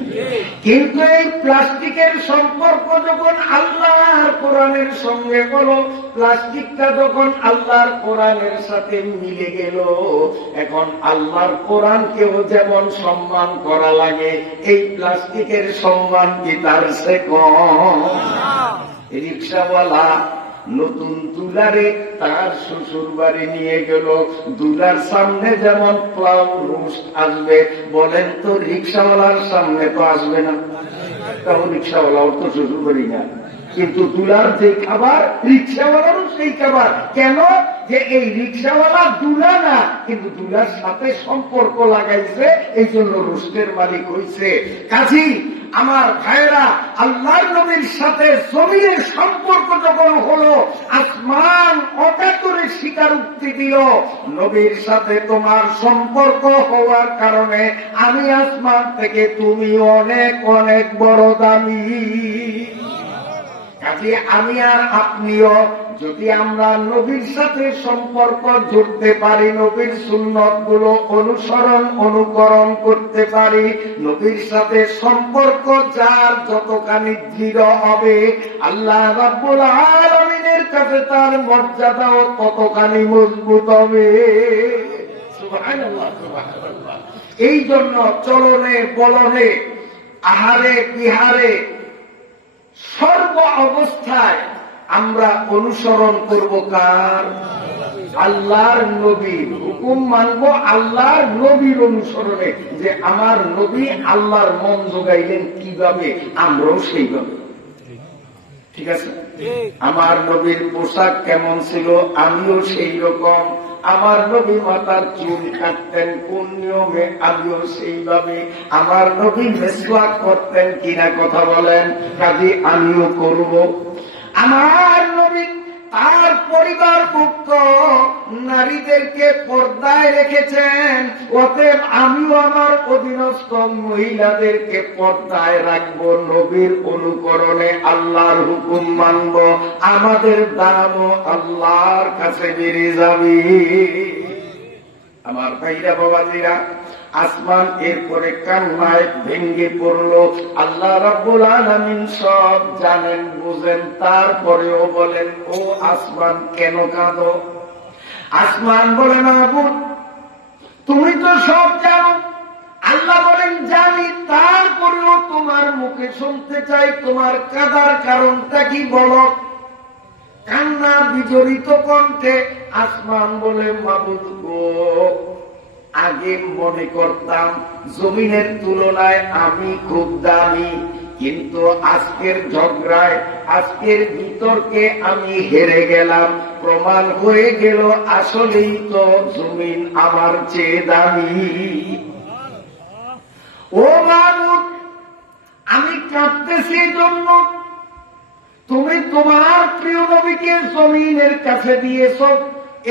কিন্তু এই প্লাস্টিকের সম্পর্ক যখন আল্লাহর কোরআনের সঙ্গে হলো, প্লাস্টিকটা যখন আল্লাহর কোরআনের সাথে মিলে গেল, এখন আল্লাহর কোরআনকেও যেমন সম্মান করা লাগে, এই প্লাস্টিকের সম্মান কি তার সে কম? রিক্সাওয়ালা নতুন দুলারে তার শ্বশুর বাড়ি নিয়ে গেল, দুলার সামনে যেমন প্লাউ রোস্ট আসবে, বলেন তো রিক্সাওয়ালার সামনে তো আসবে না। তাও রিক্সাওয়ালা ওর তো শ্বশুর বাড়ি না, কিন্তু দুলার যে খাবার রিক্সাওয়ালারও সেই খাবার। কেন? যে এই রিক্সাওয়ালা দুলা না, কিন্তু দুলার সাথে সম্পর্ক লাগাইছে, এই জন্য রোস্টের মালিক হইছে। কাজী আমার ভাইরা, আল্লাহর নবীর সাথে জমিনের সম্পর্ক যখন হলো, আসমান অকাতরে স্বীকারোক্তি দিল, নবীর সাথে তোমার সম্পর্ক হওয়ার কারণে আমি আসমান থেকে তুমি অনেক অনেক বড় দামি। কাজে আমি আর আপনিও যদি আমরা নবীর সাথে সম্পর্ক জুড়তে পারি, নবীর সুন্নত গুলো অনুসরণ অনুকরণ করতে পারি, নবীর সাথে সম্পর্ক যার যতখানি দৃঢ় হবে, আল্লাহ রাব্বুল আলামিনের কাছে তার মর্যাদাও ততখানি মজবুত হবে। সুবহানাল্লাহ, সুবহানাল্লাহ। এই জন্য চলনে বলনে, আহারে বিহারে, সর্ব অবস্থায় আমরা অনুসরণ করব কার? আল্লাহর নবীর হুকুম মানব, আল্লাহর নবীর অনুসরণে। যে আমার নবী আল্লাহর মন জোগাইলেন কিভাবে, আমরাও সেইভাবে। ঠিক আছে? আমার নবীর পোশাক কেমন ছিল, আমিও সেই রকম। আমার নবী মাতার চুল কাটতেন কোন নিয়মে, আমিও সেইভাবে। আমার নবী মেসওয়াক করতেন কিনা কথা বলেন, কাজে আমিও করব। আমার নবী তার পরিবারভুক্ত নারীদেরকে পর্দায় রেখেছেন, অতএব আমিও আমার অধীনস্থ মহিলাদেরকে পর্দায় রাখবো, নবীর অনুকরণে আল্লাহর হুকুম মানব, আমাদের দামও আল্লাহর কাছে বেড়ে যাবে। আমার ভাইরা বাবাজিরা, আসমান এরপরে কান্নায় ভেঙ্গে পড়ল। আল্লাহ রাব্বুল আলামিন সব জানেন বুঝেন, তারপরেও বলেন, ও আসমান কেন কাঁদো? আসমান বলে, মাহবুব তুমি তো সব জানো। আল্লাহ বলেন, জানি, তারপরেও মুখে শুনতে চাই তোমার কাদার কারণটা কি বলো। কান্না বিজড়িত কণ্ঠে আসমান বলে, মাবুদ গো, আগে মনে করতাম জমিনের তুলনায় আমি খুব দামি, কিন্তু আজকের ঝগড়ায়, আজকের বিতর্কে আমি হেরে গেলাম। প্রমাণ হয়ে গেল আসলেই তো জমিন আমার চেয়ে দামি। ও মাবুদ, আমি কাঁদতেছি জন্য তুমি তোমার প্রিয় নবীকে জমিনের কাছে দিয়েছ।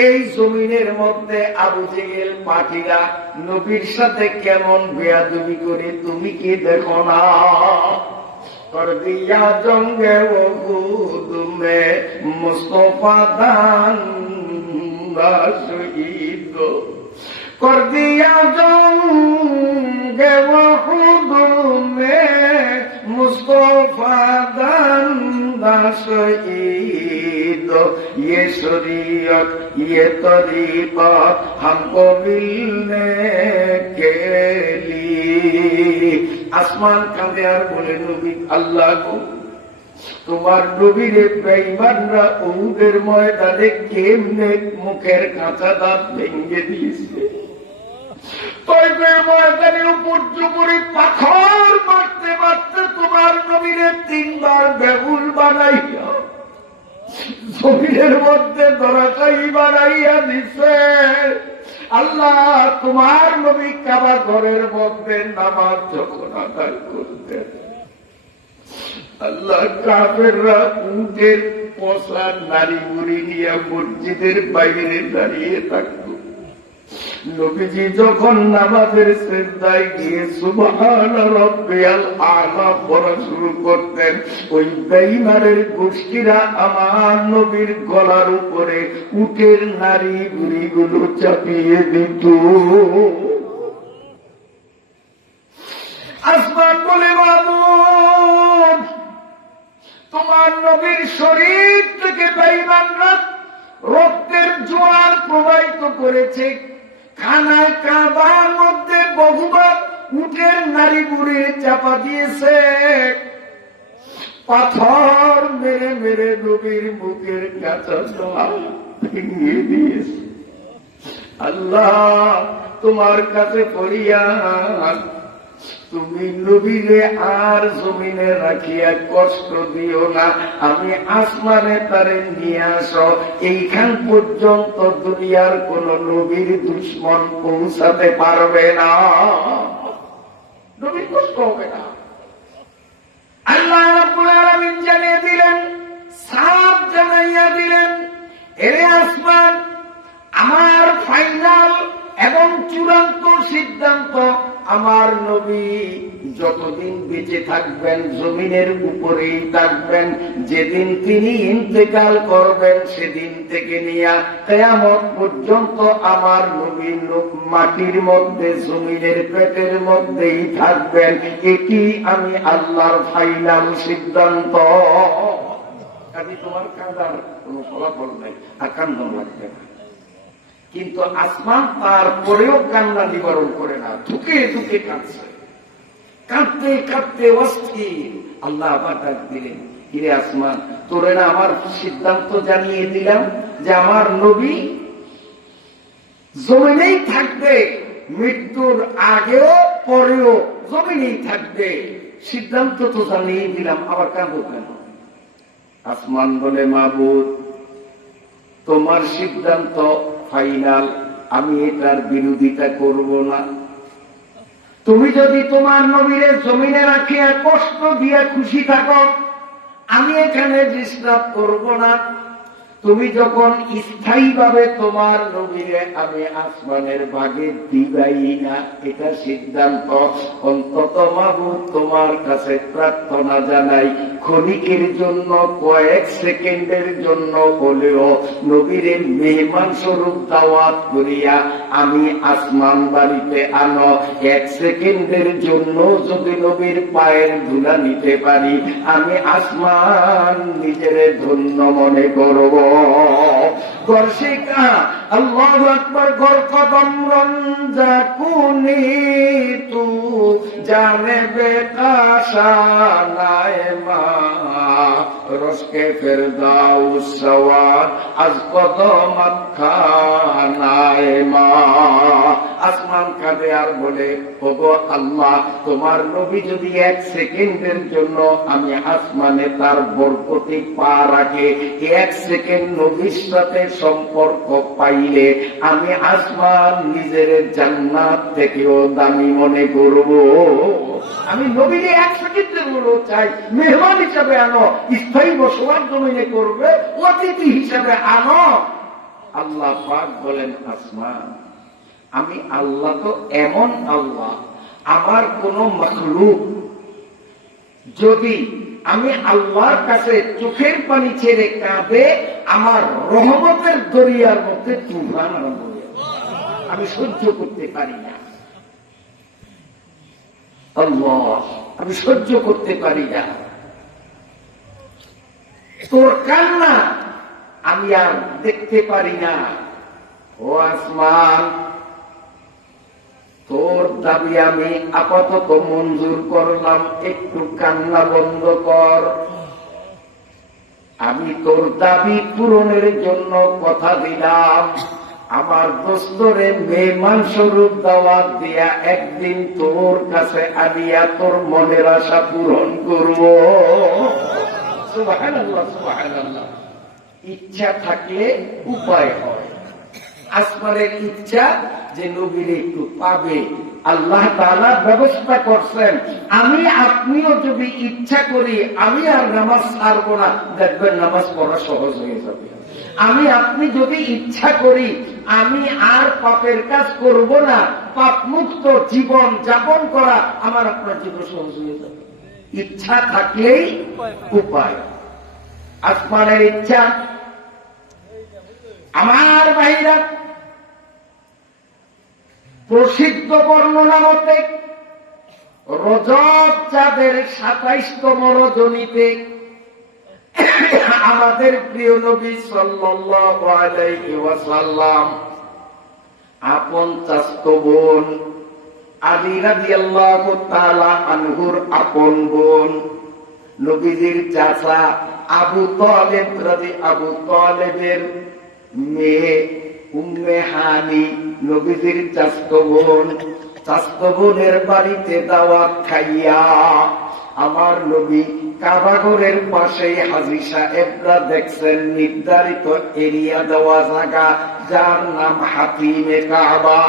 এই জমিনের মধ্যে আবু জেহেল পাটিরা নবীর সাথে কেমন বেয়াদবি করে তুমি কি দেখো না। কর দিয়া জঙ্গে ওহুদ মে মুস্তফা দান শহীদ, কর দিয়া জঙ্গে ওহুদ মে মুস্তফা দান शहीद, ये शरीयत ये तरीक़त हमको मिलने के लिए। আসমান কাঁদে আর বলে, নবী আল্লাহ গো, তোমার নবীরে বেঈমানরা উহুদের ময়দানে কেমনে মুখের কাঁচা দাঁত ভেঙে দিয়েছে। তয়ফের ময়দানে উপর্যুপরি পাথর মারতে মারতে তোমার নবীরে 3 বার বেহুল বানাইয়া জমিনের মধ্যে ধরাশায়ী বানাইয়া দিছে। আল্লাহ, তোমার নবী কাবা ঘরের মধ্যে নামাজ যখন আদায় করতেন, আল্লাহ কাফেররা উটের পচা নারী বুড়ি নিয়ে মসজিদের বাইরে দাঁড়িয়ে থাকত। নবীজি যখন নামাজের সিজদায় গিয়ে সুবহান রাব্বিয়াল আ'লা পড়া শুরু করতেন, ওই বেঈমানের গোষ্ঠীরা আমার নবীর গলার উপরে উটের নারী বুড়িগুলো চাপিয়ে দিত। আসমান বলে, মাবুদ, তোমার নবীর শরীর থেকে বেঈমানরা রক্তের জোয়ার প্রবাহিত করেছে। খানায় কাবার মধ্যে বহুবার উটের নারী বুড়ি চাপা দিয়েছে। পাথর মেরে মেরে নবীর মুখের কাঁচা ভেঙে দিয়েছে। আল্লাহ, তোমার কাছে ফরিয়াদ, তুমি নবীরে আর জমিনে রাখিয়া কষ্ট দিও না। আমি আসমানে তারে নিয়ে আসো। এইখান পর্যন্ত দুনিয়ার কোন নবীর দুশ্মন পৌঁছাতে পারবে না, নবীর কষ্ট হবে না। আল্লাহ রাব্বুল আলামিন জানিয়ে দিলেন, সাফ জানাইয়া দিলেন, এরে আসমান, আমার ফাইনাল এবং চূড়ান্ত সিদ্ধান্ত, আমার নবী যতদিন বেঁচে থাকবেন জমিনের উপরেই থাকবেন। যেদিন তিনি ইন্তেকাল করবেন সেদিন থেকে নিয়ে কিয়ামত পর্যন্ত আমার নবী মাটির মধ্যে জমিনের পেটের মধ্যেই থাকবেন। এটি আমি আল্লাহর ফাইনাল সিদ্ধান্ত। কাজে তোমার কাঁদার কোন ফলাফল নাই, আর কান্দন লাগবে না। কিন্তু আসমান তারপরেও কান্না নিবারণ করে না, ধুকে ধুকে কাঁদছে। কাঁদতে কাঁদতে অস্থির। আল্লাহ আবার ডাক দিলেন, হিরে আসমান, তোরে না আমার সিদ্ধান্ত জানিয়ে দিলাম যে আমার নবী জমিনেই থাকবে, মৃত্যুর আগেও পরেও জমিনেই থাকবে। সিদ্ধান্ত তো জানিয়ে দিলাম, আবার কাঁদো কেন? আসমান বলে, মাবুদ, তোমার সিদ্ধান্ত ফাইনাল, আমি এটার বিরোধিতা করব না। তুমি যদি তোমার নবীরে জমিনে রাখিয়া কষ্ট দিয়া খুশি থাকো, আমি এখানে ডিস্টার্ব করব না। তুমি যখন স্থায়ীভাবে তোমার নবীরে আমি আসমানের ভাগে দিবাই না, এটা সিদ্ধান্ত। অন্তত মাবুদ, তোমার কাছে প্রার্থনা জানাই, ক্ষণিকের জন্য, কয়েক সেকেন্ডের জন্য হলেও নবীরে মেহমান স্বরূপ দাওয়াত করিয়া আমি আসমান বাড়িতে আনো। 1 সেকেন্ডের জন্য যদি নবীর পায়ের ধুলা নিতে পারি, আমি আসমান নিজের ধন্য মনে করব। গর্ষিকা আল্লাহু আকবার, গর কদম রঞ্জা কুনি তু জানে বেকাশা কে ফেরদাউস সওয়াদ আজ কদমত খানায় মা। আসমান কাঁদে আর বলে, ওগো আল্লাহ, তোমার নবী যদি 1 সেকেন্ডের জন্য আমি আসমানে তার বরকতি পা রাখে, 1 সেকেন্ড নবীর সাথে সম্পর্ক পাইলে আমি আসমান নিজের জান্নাত থেকেও দামি মনে করব। আমি নবীকে 1 সেকেন্ডের জন্য চাই, মেহমান হিসাবে আনো, স্থায়ী বসবাস জমিনে করবে, অতিথি হিসাবে আনো। আল্লাহ পাক বলেন, আসমান, আমি আল্লাহ তো এমন আল্লাহ, আমার কোন মাখলুক যদি আমি আল্লাহর কাছে চোখের পানি ছেড়ে কাঁদে, আমার রহমতের দরিয়ার মধ্যে তুফান আরম্ভ হয়ে যাবে। আমি সহ্য করতে পারি না আল্লাহ, আমি সহ্য করতে পারি না তোর কান্না, আমি আর দেখতে পারি না। ও আসমান, তোর দাবি আমি আপাতত মঞ্জুর করলাম, একটু কান্না বন্ধ কর। আমি তোর দাবি পূরণের জন্য কথা দিলাম, আমার দোস্তরে মেহমান স্বরূপ দাওয়াত দিয়া একদিন তোর কাছে আনিয়া তোর মনের আশা পূরণ করব। সুবহানাল্লাহ, সুবহানাল্লাহ। ইচ্ছা থাকলে উপায় হয়। আসমানের ইচ্ছা যে নবীর একটু পাবে, আল্লাহ তাআলা ব্যবস্থা করছেন। আমি আপনিও যদি ইচ্ছা করি, আমি আর নামাজ ছাড়ব না, দেখবেন নামাজ পড়া সহজ হয়ে যাবে। আমি আপনি যদি ইচ্ছা করি, আমি আর পাপের কাজ করব না, পাপ মুক্ত জীবন যাপন করা আমার আপনার জন্য সহজ হয়ে যাবে। ইচ্ছা থাকলেই উপায়। আসমানের ইচ্ছা। আমার ভাইরা, প্রসিদ্ধ বর্ণনা মতে রজব চাঁদের 27তম রজনীতে আমাদের প্রিয় নবী সাল্লাল্লাহু আলাইহি ওয়াসাল্লাম আপন চাচতো বোন আলী রাদিয়াল্লাহু তাআলা আনহুর আপন বোন, নবীজির চাচা আবু তালেবের মেয়ে উম্মে হানি, নবীজির চাচতো বোন, চাচতো বোনের বাড়িতে দাওয়াত খাইয়া আমার নবী কাবাঘরের পাশে হাজী সাহেবরা দেখছেন নির্ধারিত এরিয়া দেওয়া জায়গা, যার নাম হাতিমে কাবা।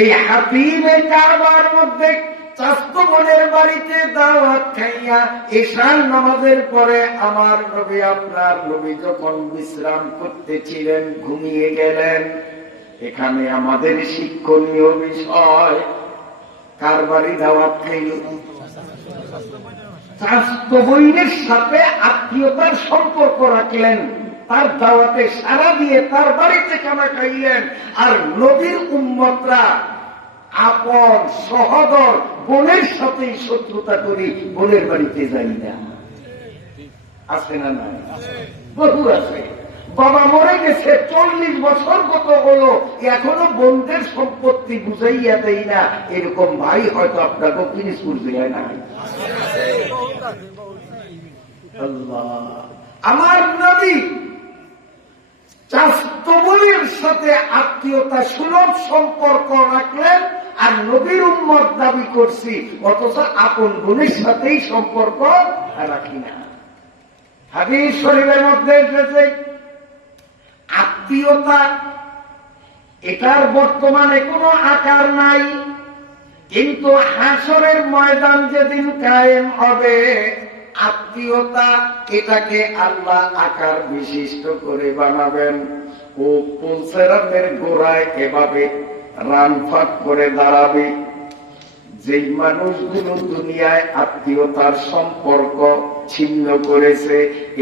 এই হাতিমে কাবার মধ্যে চাচতো বোনের বাড়িতে দাওয়াত খাইয়া ঈশার নামাজের পরে আমার নবী, আপনার নবী যখন বিশ্রাম করতেছিলেন, ঘুমিয়ে গেলেন। এখানে আমাদের শিক্ষণীয় বিষয়, কার বাড়ি দাওয়াত খাইল? চাচতো বোনের সাথে আত্মীয়তার সম্পর্ক রাখলেন, তার দাওয়াতে সাড়া দিয়ে তার বাড়িতে খানা খাইলেন। আর নবীর উম্মতরা আপন সহোদর বোনের সাথে শত্রুতা করি, বোনের বাড়িতে যাই না। আছে না? নাই? বহু আছে। বাবা মরে গেছে, 40 বছর কত হলো, এখনো বোনদের সম্পত্তি বুঝাইয়া দেই না। এরকম ভাই হয়তো আপনাকে পিরিজপুর জেলায় নাই। আল্লাহ, আমার নবী চাচতো বোনের সাথে আত্মীয়তা সুলভ সম্পর্ক রাখলেন, আর নবীর উম্মত দাবি করছি, অথচ আপন বোনের সাথেই সম্পর্ক রাখি না। হাদিস শরীফের মধ্যে এসেছে, আত্মীয়তা এটার বর্তমানে কোনো আকার নাই, কিন্তু হাসরের ময়দান যেদিন কায়েম হবে, আত্মীয়তা এটাকে আল্লাহ আকার বিশিষ্ট করে বানাবেন। ও পুলসেরাতের গোড়ায় এভাবে রানফাট করে দাঁড়াবে। যেই মানুষগুলো দুনিয়ায় আত্মীয়তার সম্পর্ক ছিন্ন করেছে,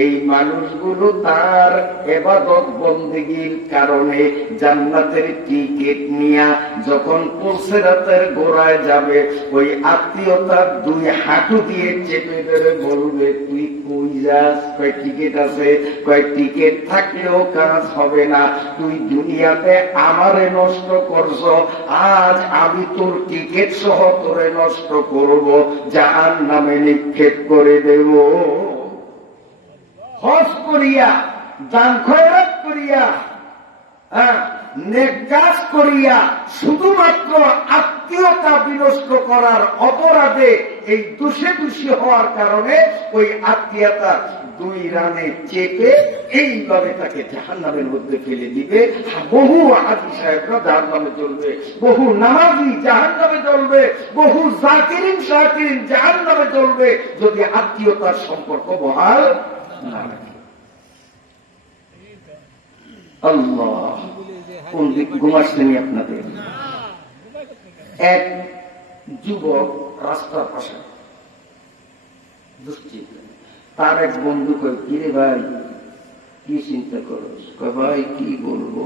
এই মানুষগুলো তার ইবাদত বন্দেগীর কারণে জান্নাতের টিকিট নিয়ে যখন পুলসিরাতের গোড়ায় যাবে, ওই আত্মীয়তার 2 হাঁটু দিয়ে চেপে ধরে বলবে, তুই কই যাস? কয় টিকিট আছে। কয় টিকিট থাকলেও কাজ হবে না, তুই দুনিয়াতে আমারে নষ্ট করছ, আজ আমি তোর টিকিট সহ তোরে নষ্ট করব, জাহান্নামে নিক্ষেপ করে দেব। হজ করিয়া, দান খয়রাত করিয়া, নেক কাজ করিয়া শুধুমাত্র আত্মীয়তা বিনষ্ট করার অপরাধে এই দোষী হওয়ার কারণে ওই আত্মীয়তা 2 রানে চেপে এইভাবে তাকে জাহান্নামের মধ্যে ফেলে দিবে। বহু হাজী সাহেবরা জাহান্নামে জ্বলবে, বহু নামাজি জাহান্নামে জ্বলবে, বহু জাকিরিন শাকিরিন জাহান্নামে জ্বলবে যদি আত্মীয়তার সম্পর্ক বহাল না রাখে। আল্লাহ, কোন দিক ঘুমাচ্ছেনি আপনাদের? এক যুবক রাস্তার পাশে দুশ্চিন্তা, তার এক বন্ধু কয়, কিরে ভাই কি চিন্তা করস? কয় ভাই কি বলবো,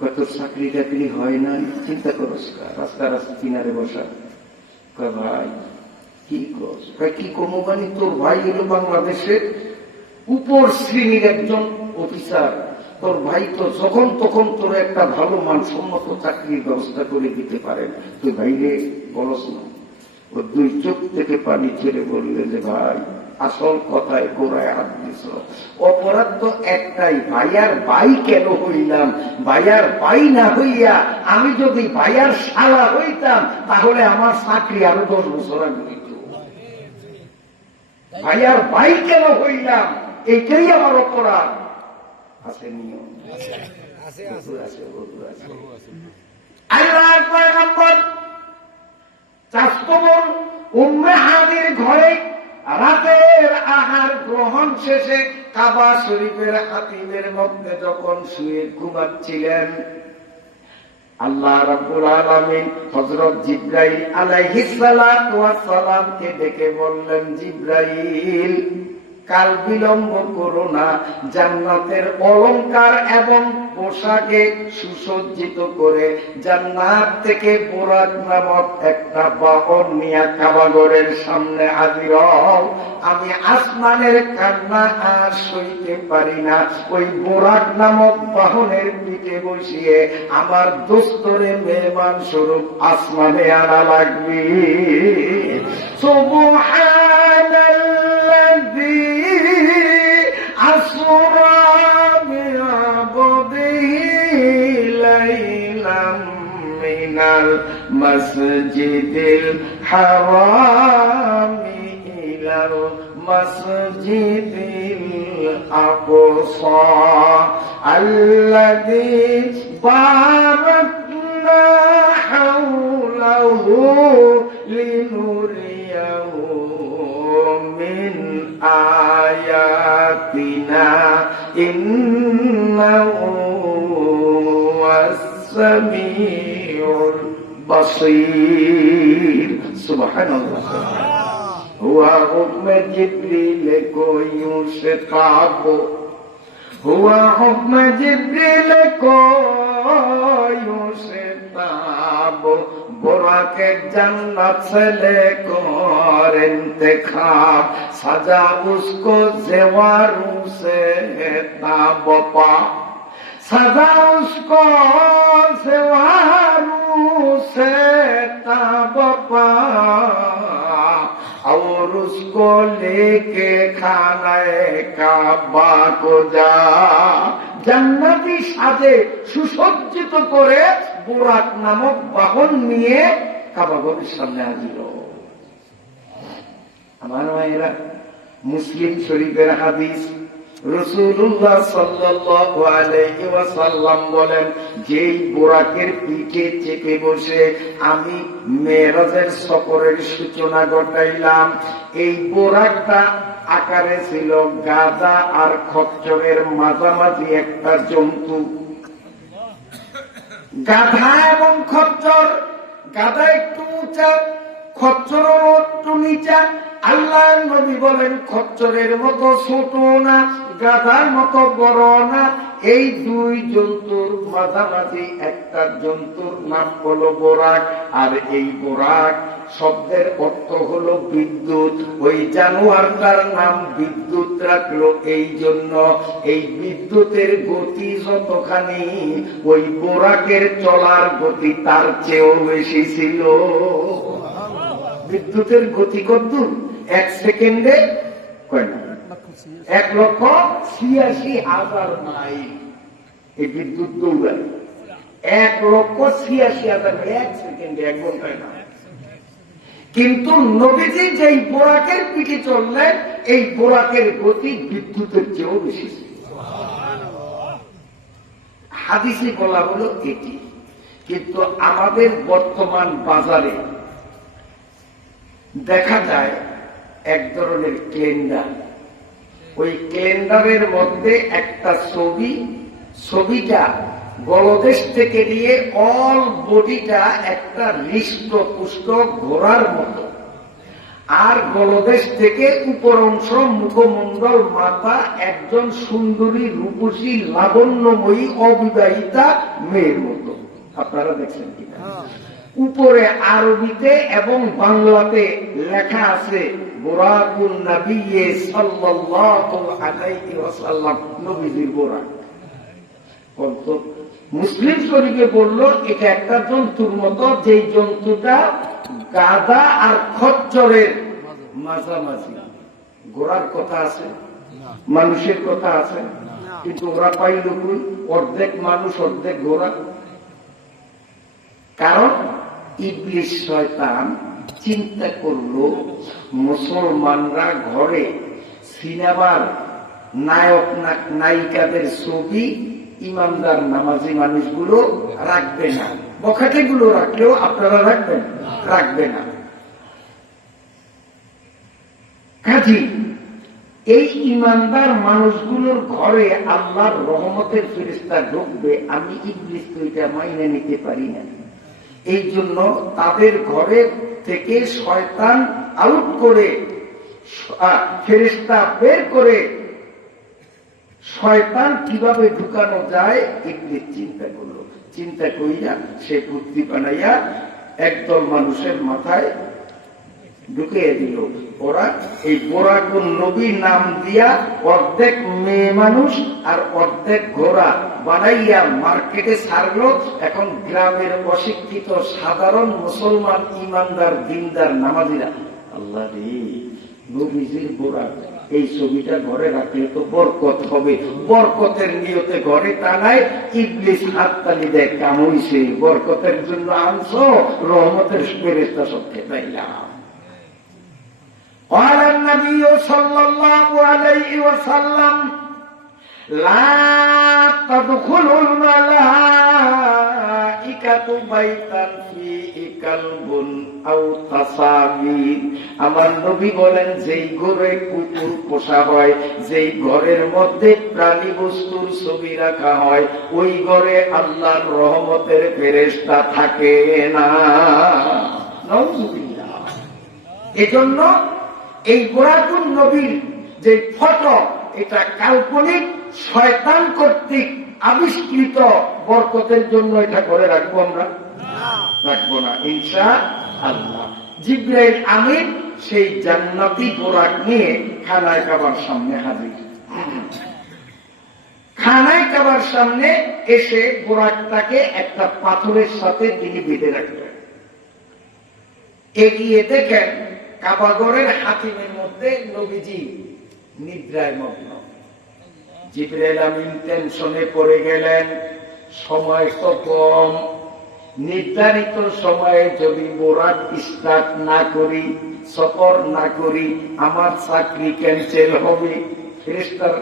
কত চাকরি টাকরি হয় না, চিন্তা করস? রাস্তা কিনারে বসা। কয় ভাই কি করস? কয় কি কমো মানে, তোর ভাই হলো বাংলাদেশের উপর শ্রেণীর একজন অফিসার, তোর ভাই তো যখন তখন তোর একটা ভালো মানসম্মত চাকরির ব্যবস্থা করে দিতে পারেন, তুই ভাইরে বলস না? ও 2 চোখ থেকে পানি ছেড়ে বললে যে ভাই আসল কথায় গোড়ায় হাত দিস। অপরাধ তো একটাই, ভাইয়ার ভাই কেন হইলাম? ভাইয়ার ভাই না হইয়া আমি যদি ভাইয়ার শালা হইতাম তাহলে আমার চাকরি আরো 10 বছর আগে হইত। ভাইয়ার ভাই কেন হইলাম, এটাই আমার অপরাধ। আছে নিয়ম, আল্লাহর পয়গম্বর চাস্তবর উম্মে হানির ঘরে রাতের আহার গ্রহণ শেষে কাবা শরীফের হাতিমের মধ্যে যখন শুয়ে ঘুমাচ্ছিলেন, আল্লাহ রাব্বুল আলামিন হযরত জিবরাইল আলাইহিস সালাতু ওয়াস সালামকে ডেকে বললেন, জিবরাইল কাল বিলম্ব করো না, জান্নাতের অলংকার এবং পোশাকে সুসজ্জিত করে জান্নাত থেকে বুরাক নামক একটা বাহন নিয়ে কাবাগরের সামনে হাজির হও। আমি আসমানের কান্না আর সইতে পারি না, ওই বুরাক নামক বাহনের পিঠে বসিয়ে আমার দোস্তরে মেহমান স্বরূপ আসমানে আনা লাগবে। সুবহানাল্লাযী আসরা বিআবদিহি লাইলাম মিনাল মাসজিদিল হারামি ইলাল মাসজিদিল আকসা আল্লাযী বারাকনা হাওলাহু লিনুরিয়াহু মিন আয়াতিনা ইন্নাহু ওয়াস-সামিউল বাসীর। সুবহানাল্লাহ। হুয়া হুকমে জিবরিল কো ইউঁ সে কাবো, হুয়া হুকমে জিবরিল কো ইউঁ সে কাবো, बुराके जन्नत से लेकर इंतखाब, सजा उसको जेवारों से ताबपा, सजा उसको जेवारों से ताबपा, और उसको लेके खाने काबा को जा। জান্নাতি সাজে সুসজ্জিত করে বুরাক নামক বাহন নিয়ে কাবাগরের সামনে হাজির। আমার মায়েরা, মুসলিম শরীফের হাদিস, রাসূলুল্লাহ সাল্লাল্লাহু আলাইহি ওয়াসাল্লাম বলেন, যেই বুরাকের পিঠে চেপে বসে আমি মেরাজের সফরের সূচনা ঘটাইলাম, এই বুরাকটা আকারে ছিল গাধা আর খচ্চরের মাঝামাঝি একটা জন্তু। গাধা এবং খচ্চর, গাধা একটু উঁচা, খচ্চরও একটু নিচা। আল্লাহর নবী বলেন, খচ্চরের মতো ছোট না, গাধার মতো বড় না, এই 2 জন্তুর মাঝামাঝি একটা জন্তুর নাম হলো বোরাক। আর এই বোরাক শব্দের অর্থ হলো বিদ্যুৎ। ওই জানোয়ারটার নাম বিদ্যুৎ রাখলো এই জন্য, এই বিদ্যুতের গতি যতখানি ওই বোরাকের চলার গতি তার চেয়েও বেশি ছিল। বিদ্যুতের গতি কত? 1 সেকেন্ডে কয় না 1,86,000 মাইল এই বিদ্যুৎ দৌড়ায়। 1,86,000 মাইল, 1 সেকেন্ডে, 1 ঘন্টায় না। কিন্তু নবীজি যেই বোরাকের পিঠে চললেন, এই বোরাকের গতি বিদ্যুতের চেয়েও বেশি। হাদিসে বলা হলো এটি। কিন্তু আমাদের বর্তমান বাজারে দেখা যায় এক ধরনের ক্যালেন্ডার। ওই ক্যালেন্ডারের মধ্যে একটা ছবিটা গলদেশ থেকে নিয়ে অল বডিটা একটা হৃষ্টপুষ্ট ঘোড়ার মতো, আর গলদেশ থেকে উপর অংশ মুখমণ্ডল মাথা একজন সুন্দরী রূপসী লাবণ্যময়ী অবিবাহিতা মেয়ের মতো। আপনারা দেখছেন কিনা? উপরে আরবিতে এবং বাংলাতে লেখা আছে বুরাকুন নবী সাল্লাল্লাহু আলাইহি ওয়াসাল্লাম, নবীজির বোরাক। কত মুসলিম শরীফে বললো এটা একটা জন্তুর মতো, যেই জন্তুটা গাধা আর খচ্চরের মাঝামাঝি। ঘোড়ার কথা আছে, মানুষের কথা আছে, কিন্তু ওরা পাইল কই? অর্ধেক মানুষ অর্ধেক ঘোড়া। কারণ ইবলিস শয়তান চিন্তা করলো মুসলমানরা ঘরে সিনেমার নায়ক নায়িকাদের ছবি ইমানদার নামাজি মানুষগুলো রাখবে না, বখাটেগুলো রাখলেও আপনারা রাখবে না। কাজী এই ইমানদার মানুষগুলোর ঘরে আল্লাহর রহমতের ফেরেশতা ঢুকবে, আমি ইবলিস তো এটা মাইনে নিতে পারি না। এই জন্য তাদের ঘরে থেকে শয়তান আউট করে, ফেরেশতা বের করে শয়তান কিভাবে ঢুকানো যায় ইবলিস চিন্তা করলো। চিন্তা কইরা সে বুদ্ধি বানাইয়া একদল মানুষের মাথায় ঢুকিয়ে দিল। ওরা এই বোরাকুন নবী নাম দিয়া অর্ধেক মেয়ে মানুষ আর অর্ধেক ঘোড়া বানাইয়া মার্কেটে ছাড়লো। এখন গ্রামের অশিক্ষিত সাধারণ মুসলমান ইমানদার দিনদার নামাজিরা, আল্লাহ রে, নবীজির বোরাক, এই ছবিটা ঘরে রাখলে তো বরকত হবে। বরকতের নিয়তে ঘরে টানায়, ইবলিস হাততালি দেয়, কামড়িছে, বরকতের জন্য আনছো, রহমতের ফেরেশতা সব খেতাইলাম। قال النبي صلى الله عليه وسلم لا تدخل الملائكة بيتا فيه كلب أو تصاوير। আমার নবী বলেন, যেই ঘরে কুকুর পোষা হয়, যেই ঘরের মধ্যে প্রাণী বস্তুর ছবি রাখা হয়, ওই ঘরে আল্লাহর রহমতের ফেরেশতা থাকে না। নাউযুবিল্লাহ। এজন্য এই বুরাকুন নবীর যে ফটো, এটা কাল্পনিক, শয়তান কর্তৃক আবিষ্কৃত। বরকতের জন্য এটা করে রাখবো আমরা? রাখবো না ইনশাআল্লাহ। জিবরাইল আমিন সেই জান্নাতি বোরাক নিয়ে খানায় কাবার সামনে হাজির। খানায় কাবার সামনে এসে বোরাকটাকে একটা পাথরের সাথে তিনি বেঁধে রাখলেন। এগিয়ে দেখেন কাবাগরের হাতিমের মধ্যে নবীজি নিদ্রায় মগ্ন। জিবরাইল আমিন টেনশনে পড়ে গেলেন, সময় তো কম, নির্ধারিত সময়ে যদি বোরাক স্টার্ট না করি, সফর না করি, আমার চাকরি ক্যান্সেল হবে, ফেরেশতার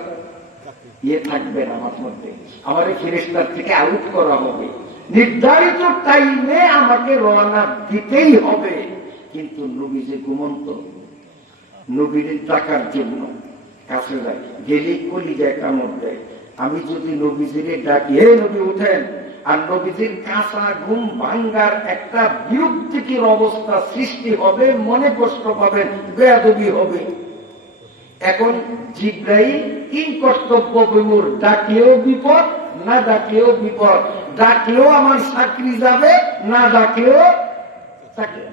থাকবে না আমার মধ্যে, আমার ফেরেশতার থেকে আউট করা হবে, নির্ধারিত টাইমে আমাকে রওনা দিতেই হবে। কিন্তু নবীজি ঘুমন্ত, নবীর ডাকার জন্য কাছে যায়, গেলেই কলিজায় কামড় দেয়। আমি যদি নবীজিরে ডাকি, হে নবী উঠেন, আর নবীজির কাঁচা ঘুম ভাঙ্গার একটা বিরক্তিকর অবস্থা সৃষ্টি হবে, মনে কষ্ট পাবেন, বেয়াদবি হবে। এখন জিবরাইল তিন কর্তব্য বিমূঢ়, ডাকলেও বিপদ, না ডাকলেও বিপদ। ডাকলেও আমার চাকরি যাবে, না ডাকলেও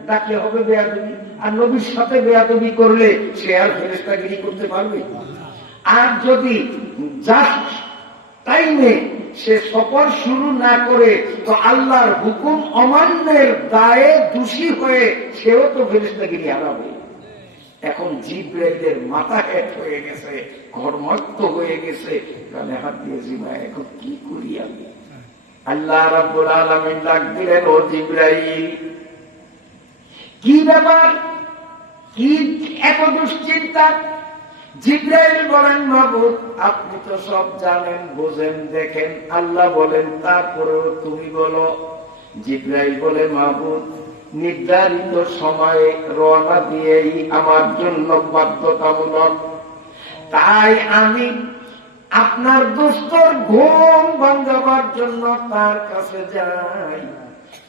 ডাকলে হবে বেয়াদবি। আর নবীর সাথে বেয়াদবি করলে সে আর ফেরেশতাগিরি করতে পারবে? আর যদি জাস্ট টাইমে সে সফর শুরু না করে, তো আল্লাহর হুকুম অমান্যের দায়ে দোষী হয়ে সেও তো ফেরেশতাগিরি হারাবে। এখন জিব্রাইলের মাথা হেট হয়ে গেছে, ঘরমত্ত হয়ে গেছে, কানে হাত দিয়েছি মা এখন কি করি আমি। আল্লাহ রাব্বুল আলামিন ডাক দিলেন, ও জিব্রাইল কি ব্যাপার, কি এত দুশ্চিন্তা? জিব্রাইল বলেন, মাবুদ আপনি তো সব জানেন, বোঝেন, দেখেন। আল্লাহ বলেন, তারপরেও তুমি বলো। জিব্রাইল বলে, মাবুদ নির্ধারিত সময়ে রওনা দিয়েই আমার জন্য বাধ্যতামূলক, তাই আমি আপনার দোস্তর ঘুম ভাঙাবার জন্য তার কাছে যাই,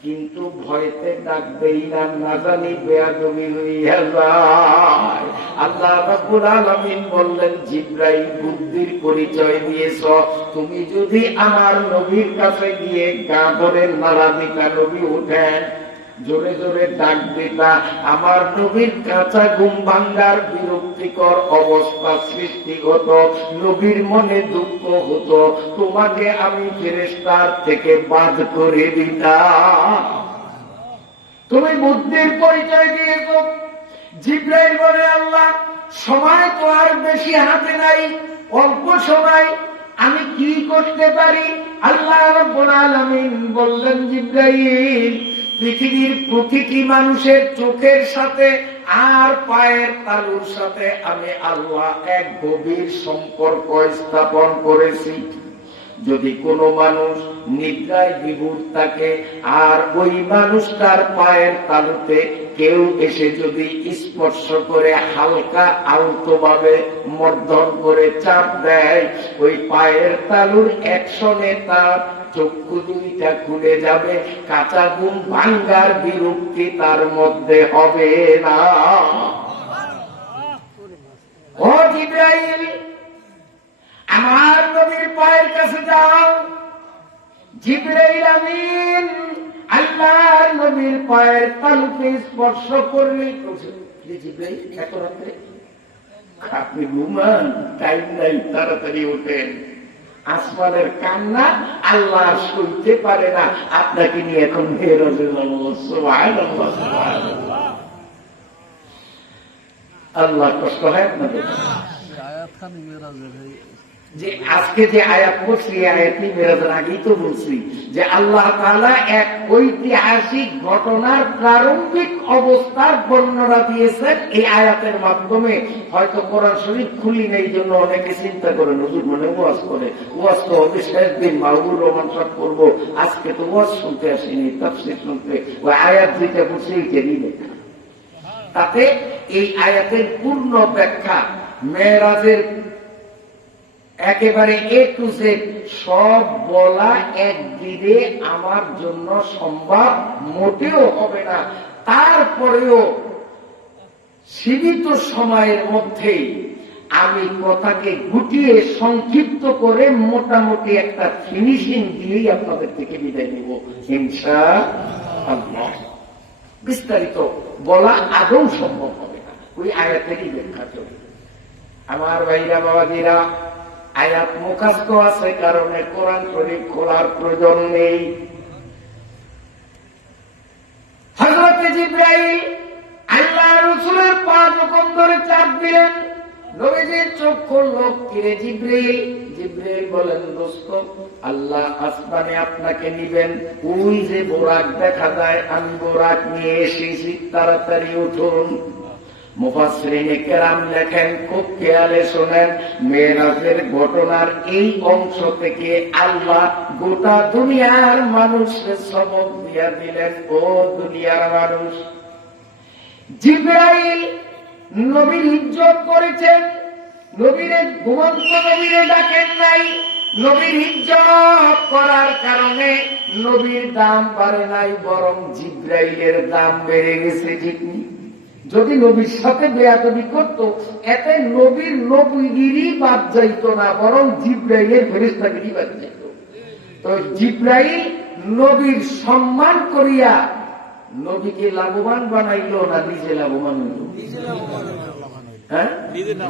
কিন্তু ভয়তে ডাকবেই না, না জানি বেয়াদবি হইয়া যায়। আল্লাহ রাব্বুল আলামিন বললেন, জিব্রাইল বুদ্ধির পরিচয় দিয়েছ, তুমি যদি আমার নবীর কাছে গিয়ে গা ধরে নাড়া দিতা, নবী উঠেন, জোরে জোরে ডাক দিতা, আমার নবীর কাঁচা ঘুম ভাঙ্গার বিরক্তিকর অবস্থা সৃষ্টি হতো, নবীর মনে দুঃখ হতো, তোমাকে আমি ফেরেশতার থেকে বাদ করে দিতাম। তুমি বুদ্ধির পরিচয় দিয়েছ। জিব্রাইল বলে, আল্লাহ সময় তো আর বেশি হাতে নাই, অল্প সময়, আমি কি করতে পারি? আল্লাহ রাব্বুল আলামিন বললেন, জিব্রাইল পৃথিবীর প্রতিটি মানুষের চোখের সাথে আর পায়ের তালুর সাথে আমি আল্লাহ এক গভীর সম্পর্ক স্থাপন করেছি। যদি কোনো মানুষ নিদ্রায় বিভোর থাকে আর ওই মানুষটার পায়ের তালুতে কেউ এসে যদি স্পর্শ করে হালকা আলতোভাবে মর্দন করে চাপ দেয়, ওই পায়ের তালুর অ্যাকশনে তার চক্ষু দুইটা খুলে যাবে, কাঁচা ঘুম ভাঙ্গার বিরক্তি তার মধ্যে হবে না। ও জিব্রাইল, আমার নবীর পায়ের কাছে যাও। জিব্রাইল আমিন আল্লাহর নবীর পায়ের তালুকে স্পর্শ করলেই জিব্রাইল, এত রাত্রে আপনি ঘুমান, টাইম নাই, তাড়াতাড়ি ওঠেন। আসমানের কান্না আল্লাহ শুনতে পারে না, আপনাকে নিয়ে এখন আল্লাহ কষ্ট হয় আপনাদের। যে আজকে যে আয়াত পড়ছি, আয়াতটি মেরাজের আগেই তো বলছি যে আল্লাহ তাআলা এক ঐতিহাসিক ঘটনার প্রারম্ভিক অবস্থার বর্ণনা দিয়েছেন এই আয়াতের মাধ্যমে। হয়তো কোরআন শরীফ খুলি নেই, জন্য অনেকে চিন্তা করেন হুজুর মানে ওয়াজ করে, ওয়াজ তো হবে শেষ দিন মাহবুবুর রহমান সাহেব করবো, আজকে তো ওয়াজ শুনতে আসেনি, তাফসীর শুনতে। ওই আয়াত যেটা বলছে এইটারই ব্যাখ্যা। তাতে এই আয়াতের পূর্ণ ব্যাখ্যা, মেরাজের একেবারে এ টু জেড সব বলা একদিনে আমার জন্য সম্ভব মোটেও হবে না। তারপরেও সীমিত সময়ের মধ্যে আমি কথাকে গুটিয়ে সংক্ষিপ্ত করে মোটামুটি একটা ফিনিশিং দিয়েই আপনাদের থেকে বিদায় নিব ইনশাআল্লাহ। বিস্তারিত বলা আদৌ সম্ভব হবে না, ওই আয়াতেরই ব্যাখ্যা চলবে। আমার ভাইরা বাবাজিরা, আয়াত মুখস্থ আছে কারণে কোরআন শরীফ খোলার প্রয়োজন নেই। হযরত জিবরাইল আল্লাহ রাসূলের পা যখন ধরে চাপ দিলেন, নবীজির চোখ খুলল। কিরে জিবরাইল? জিবরাইল বলেন, দোস্ত আল্লাহ আসমানে আপনাকে নিবেন, ওই যে বোরাক দেখা যায়, আমি বোরাক নিয়ে এসেছি, তাড়াতাড়ি উঠুন। মুফাসসিরিনে কেরাম লেখেন, খুব খেয়ালে শোনেন, মেরাজের ঘটনার এই অংশ থেকে আল্লাহ গোটা দুনিয়ার মানুষকে সবক দিয়া দিলেন। ও দুনিয়ার মানুষ, জিবরাইল নবীর ইজ্জত করেছেন, নবীরে ঘুমন্ত নবীরে ডাকেন নাই। নবীর ইজ্জত করার কারণে নবীর দাম বাড়ে নাই, বরং জিবরাইলের দাম বেড়ে গেছে। ঠিক নেই? যদি নবীর সাথে বেয়াদবি করতো, এতে নবীর নবীগিরি বাদ যাইত না, বরং জিবরাইলের ফেরেশতাগিরি বাদ যাইত। তো জিবরাইল নবীর সম্মান করিয়া নবীকে লাভবান বানাইল না নিজে লাভবান হইল? হ্যাঁ,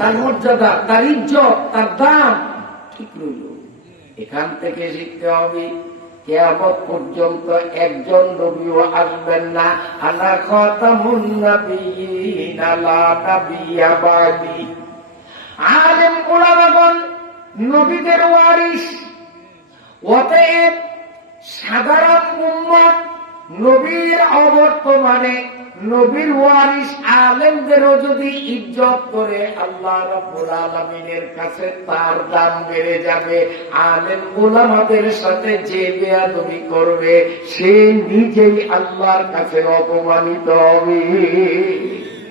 তার মর্যাদা, তার ইজ্জত, তার দাম ঠিক রইল। এখান থেকে শিখতে হবে কিয়ামত পর্যন্ত একজন নবীও আসবেন না। আনা খাতামুন নাবিয়িন লা নাবিয়্যা বাদি। আলেম উলামাগণ নবীদের ওয়ারিস, অতএব সাধারণ উম্মত নবীর অবর্তমানে নবীর ওয়ারিস আলেমদেরও যদি ইজ্জত করে, আল্লাহ রাব্বুল আলামিনের কাছে তার দাম বেড়ে যাবে। আলেম উলামাদের সাথে যে বেয়াদবি করবে সে নিজেই আল্লাহর কাছে অপমানিত হবে।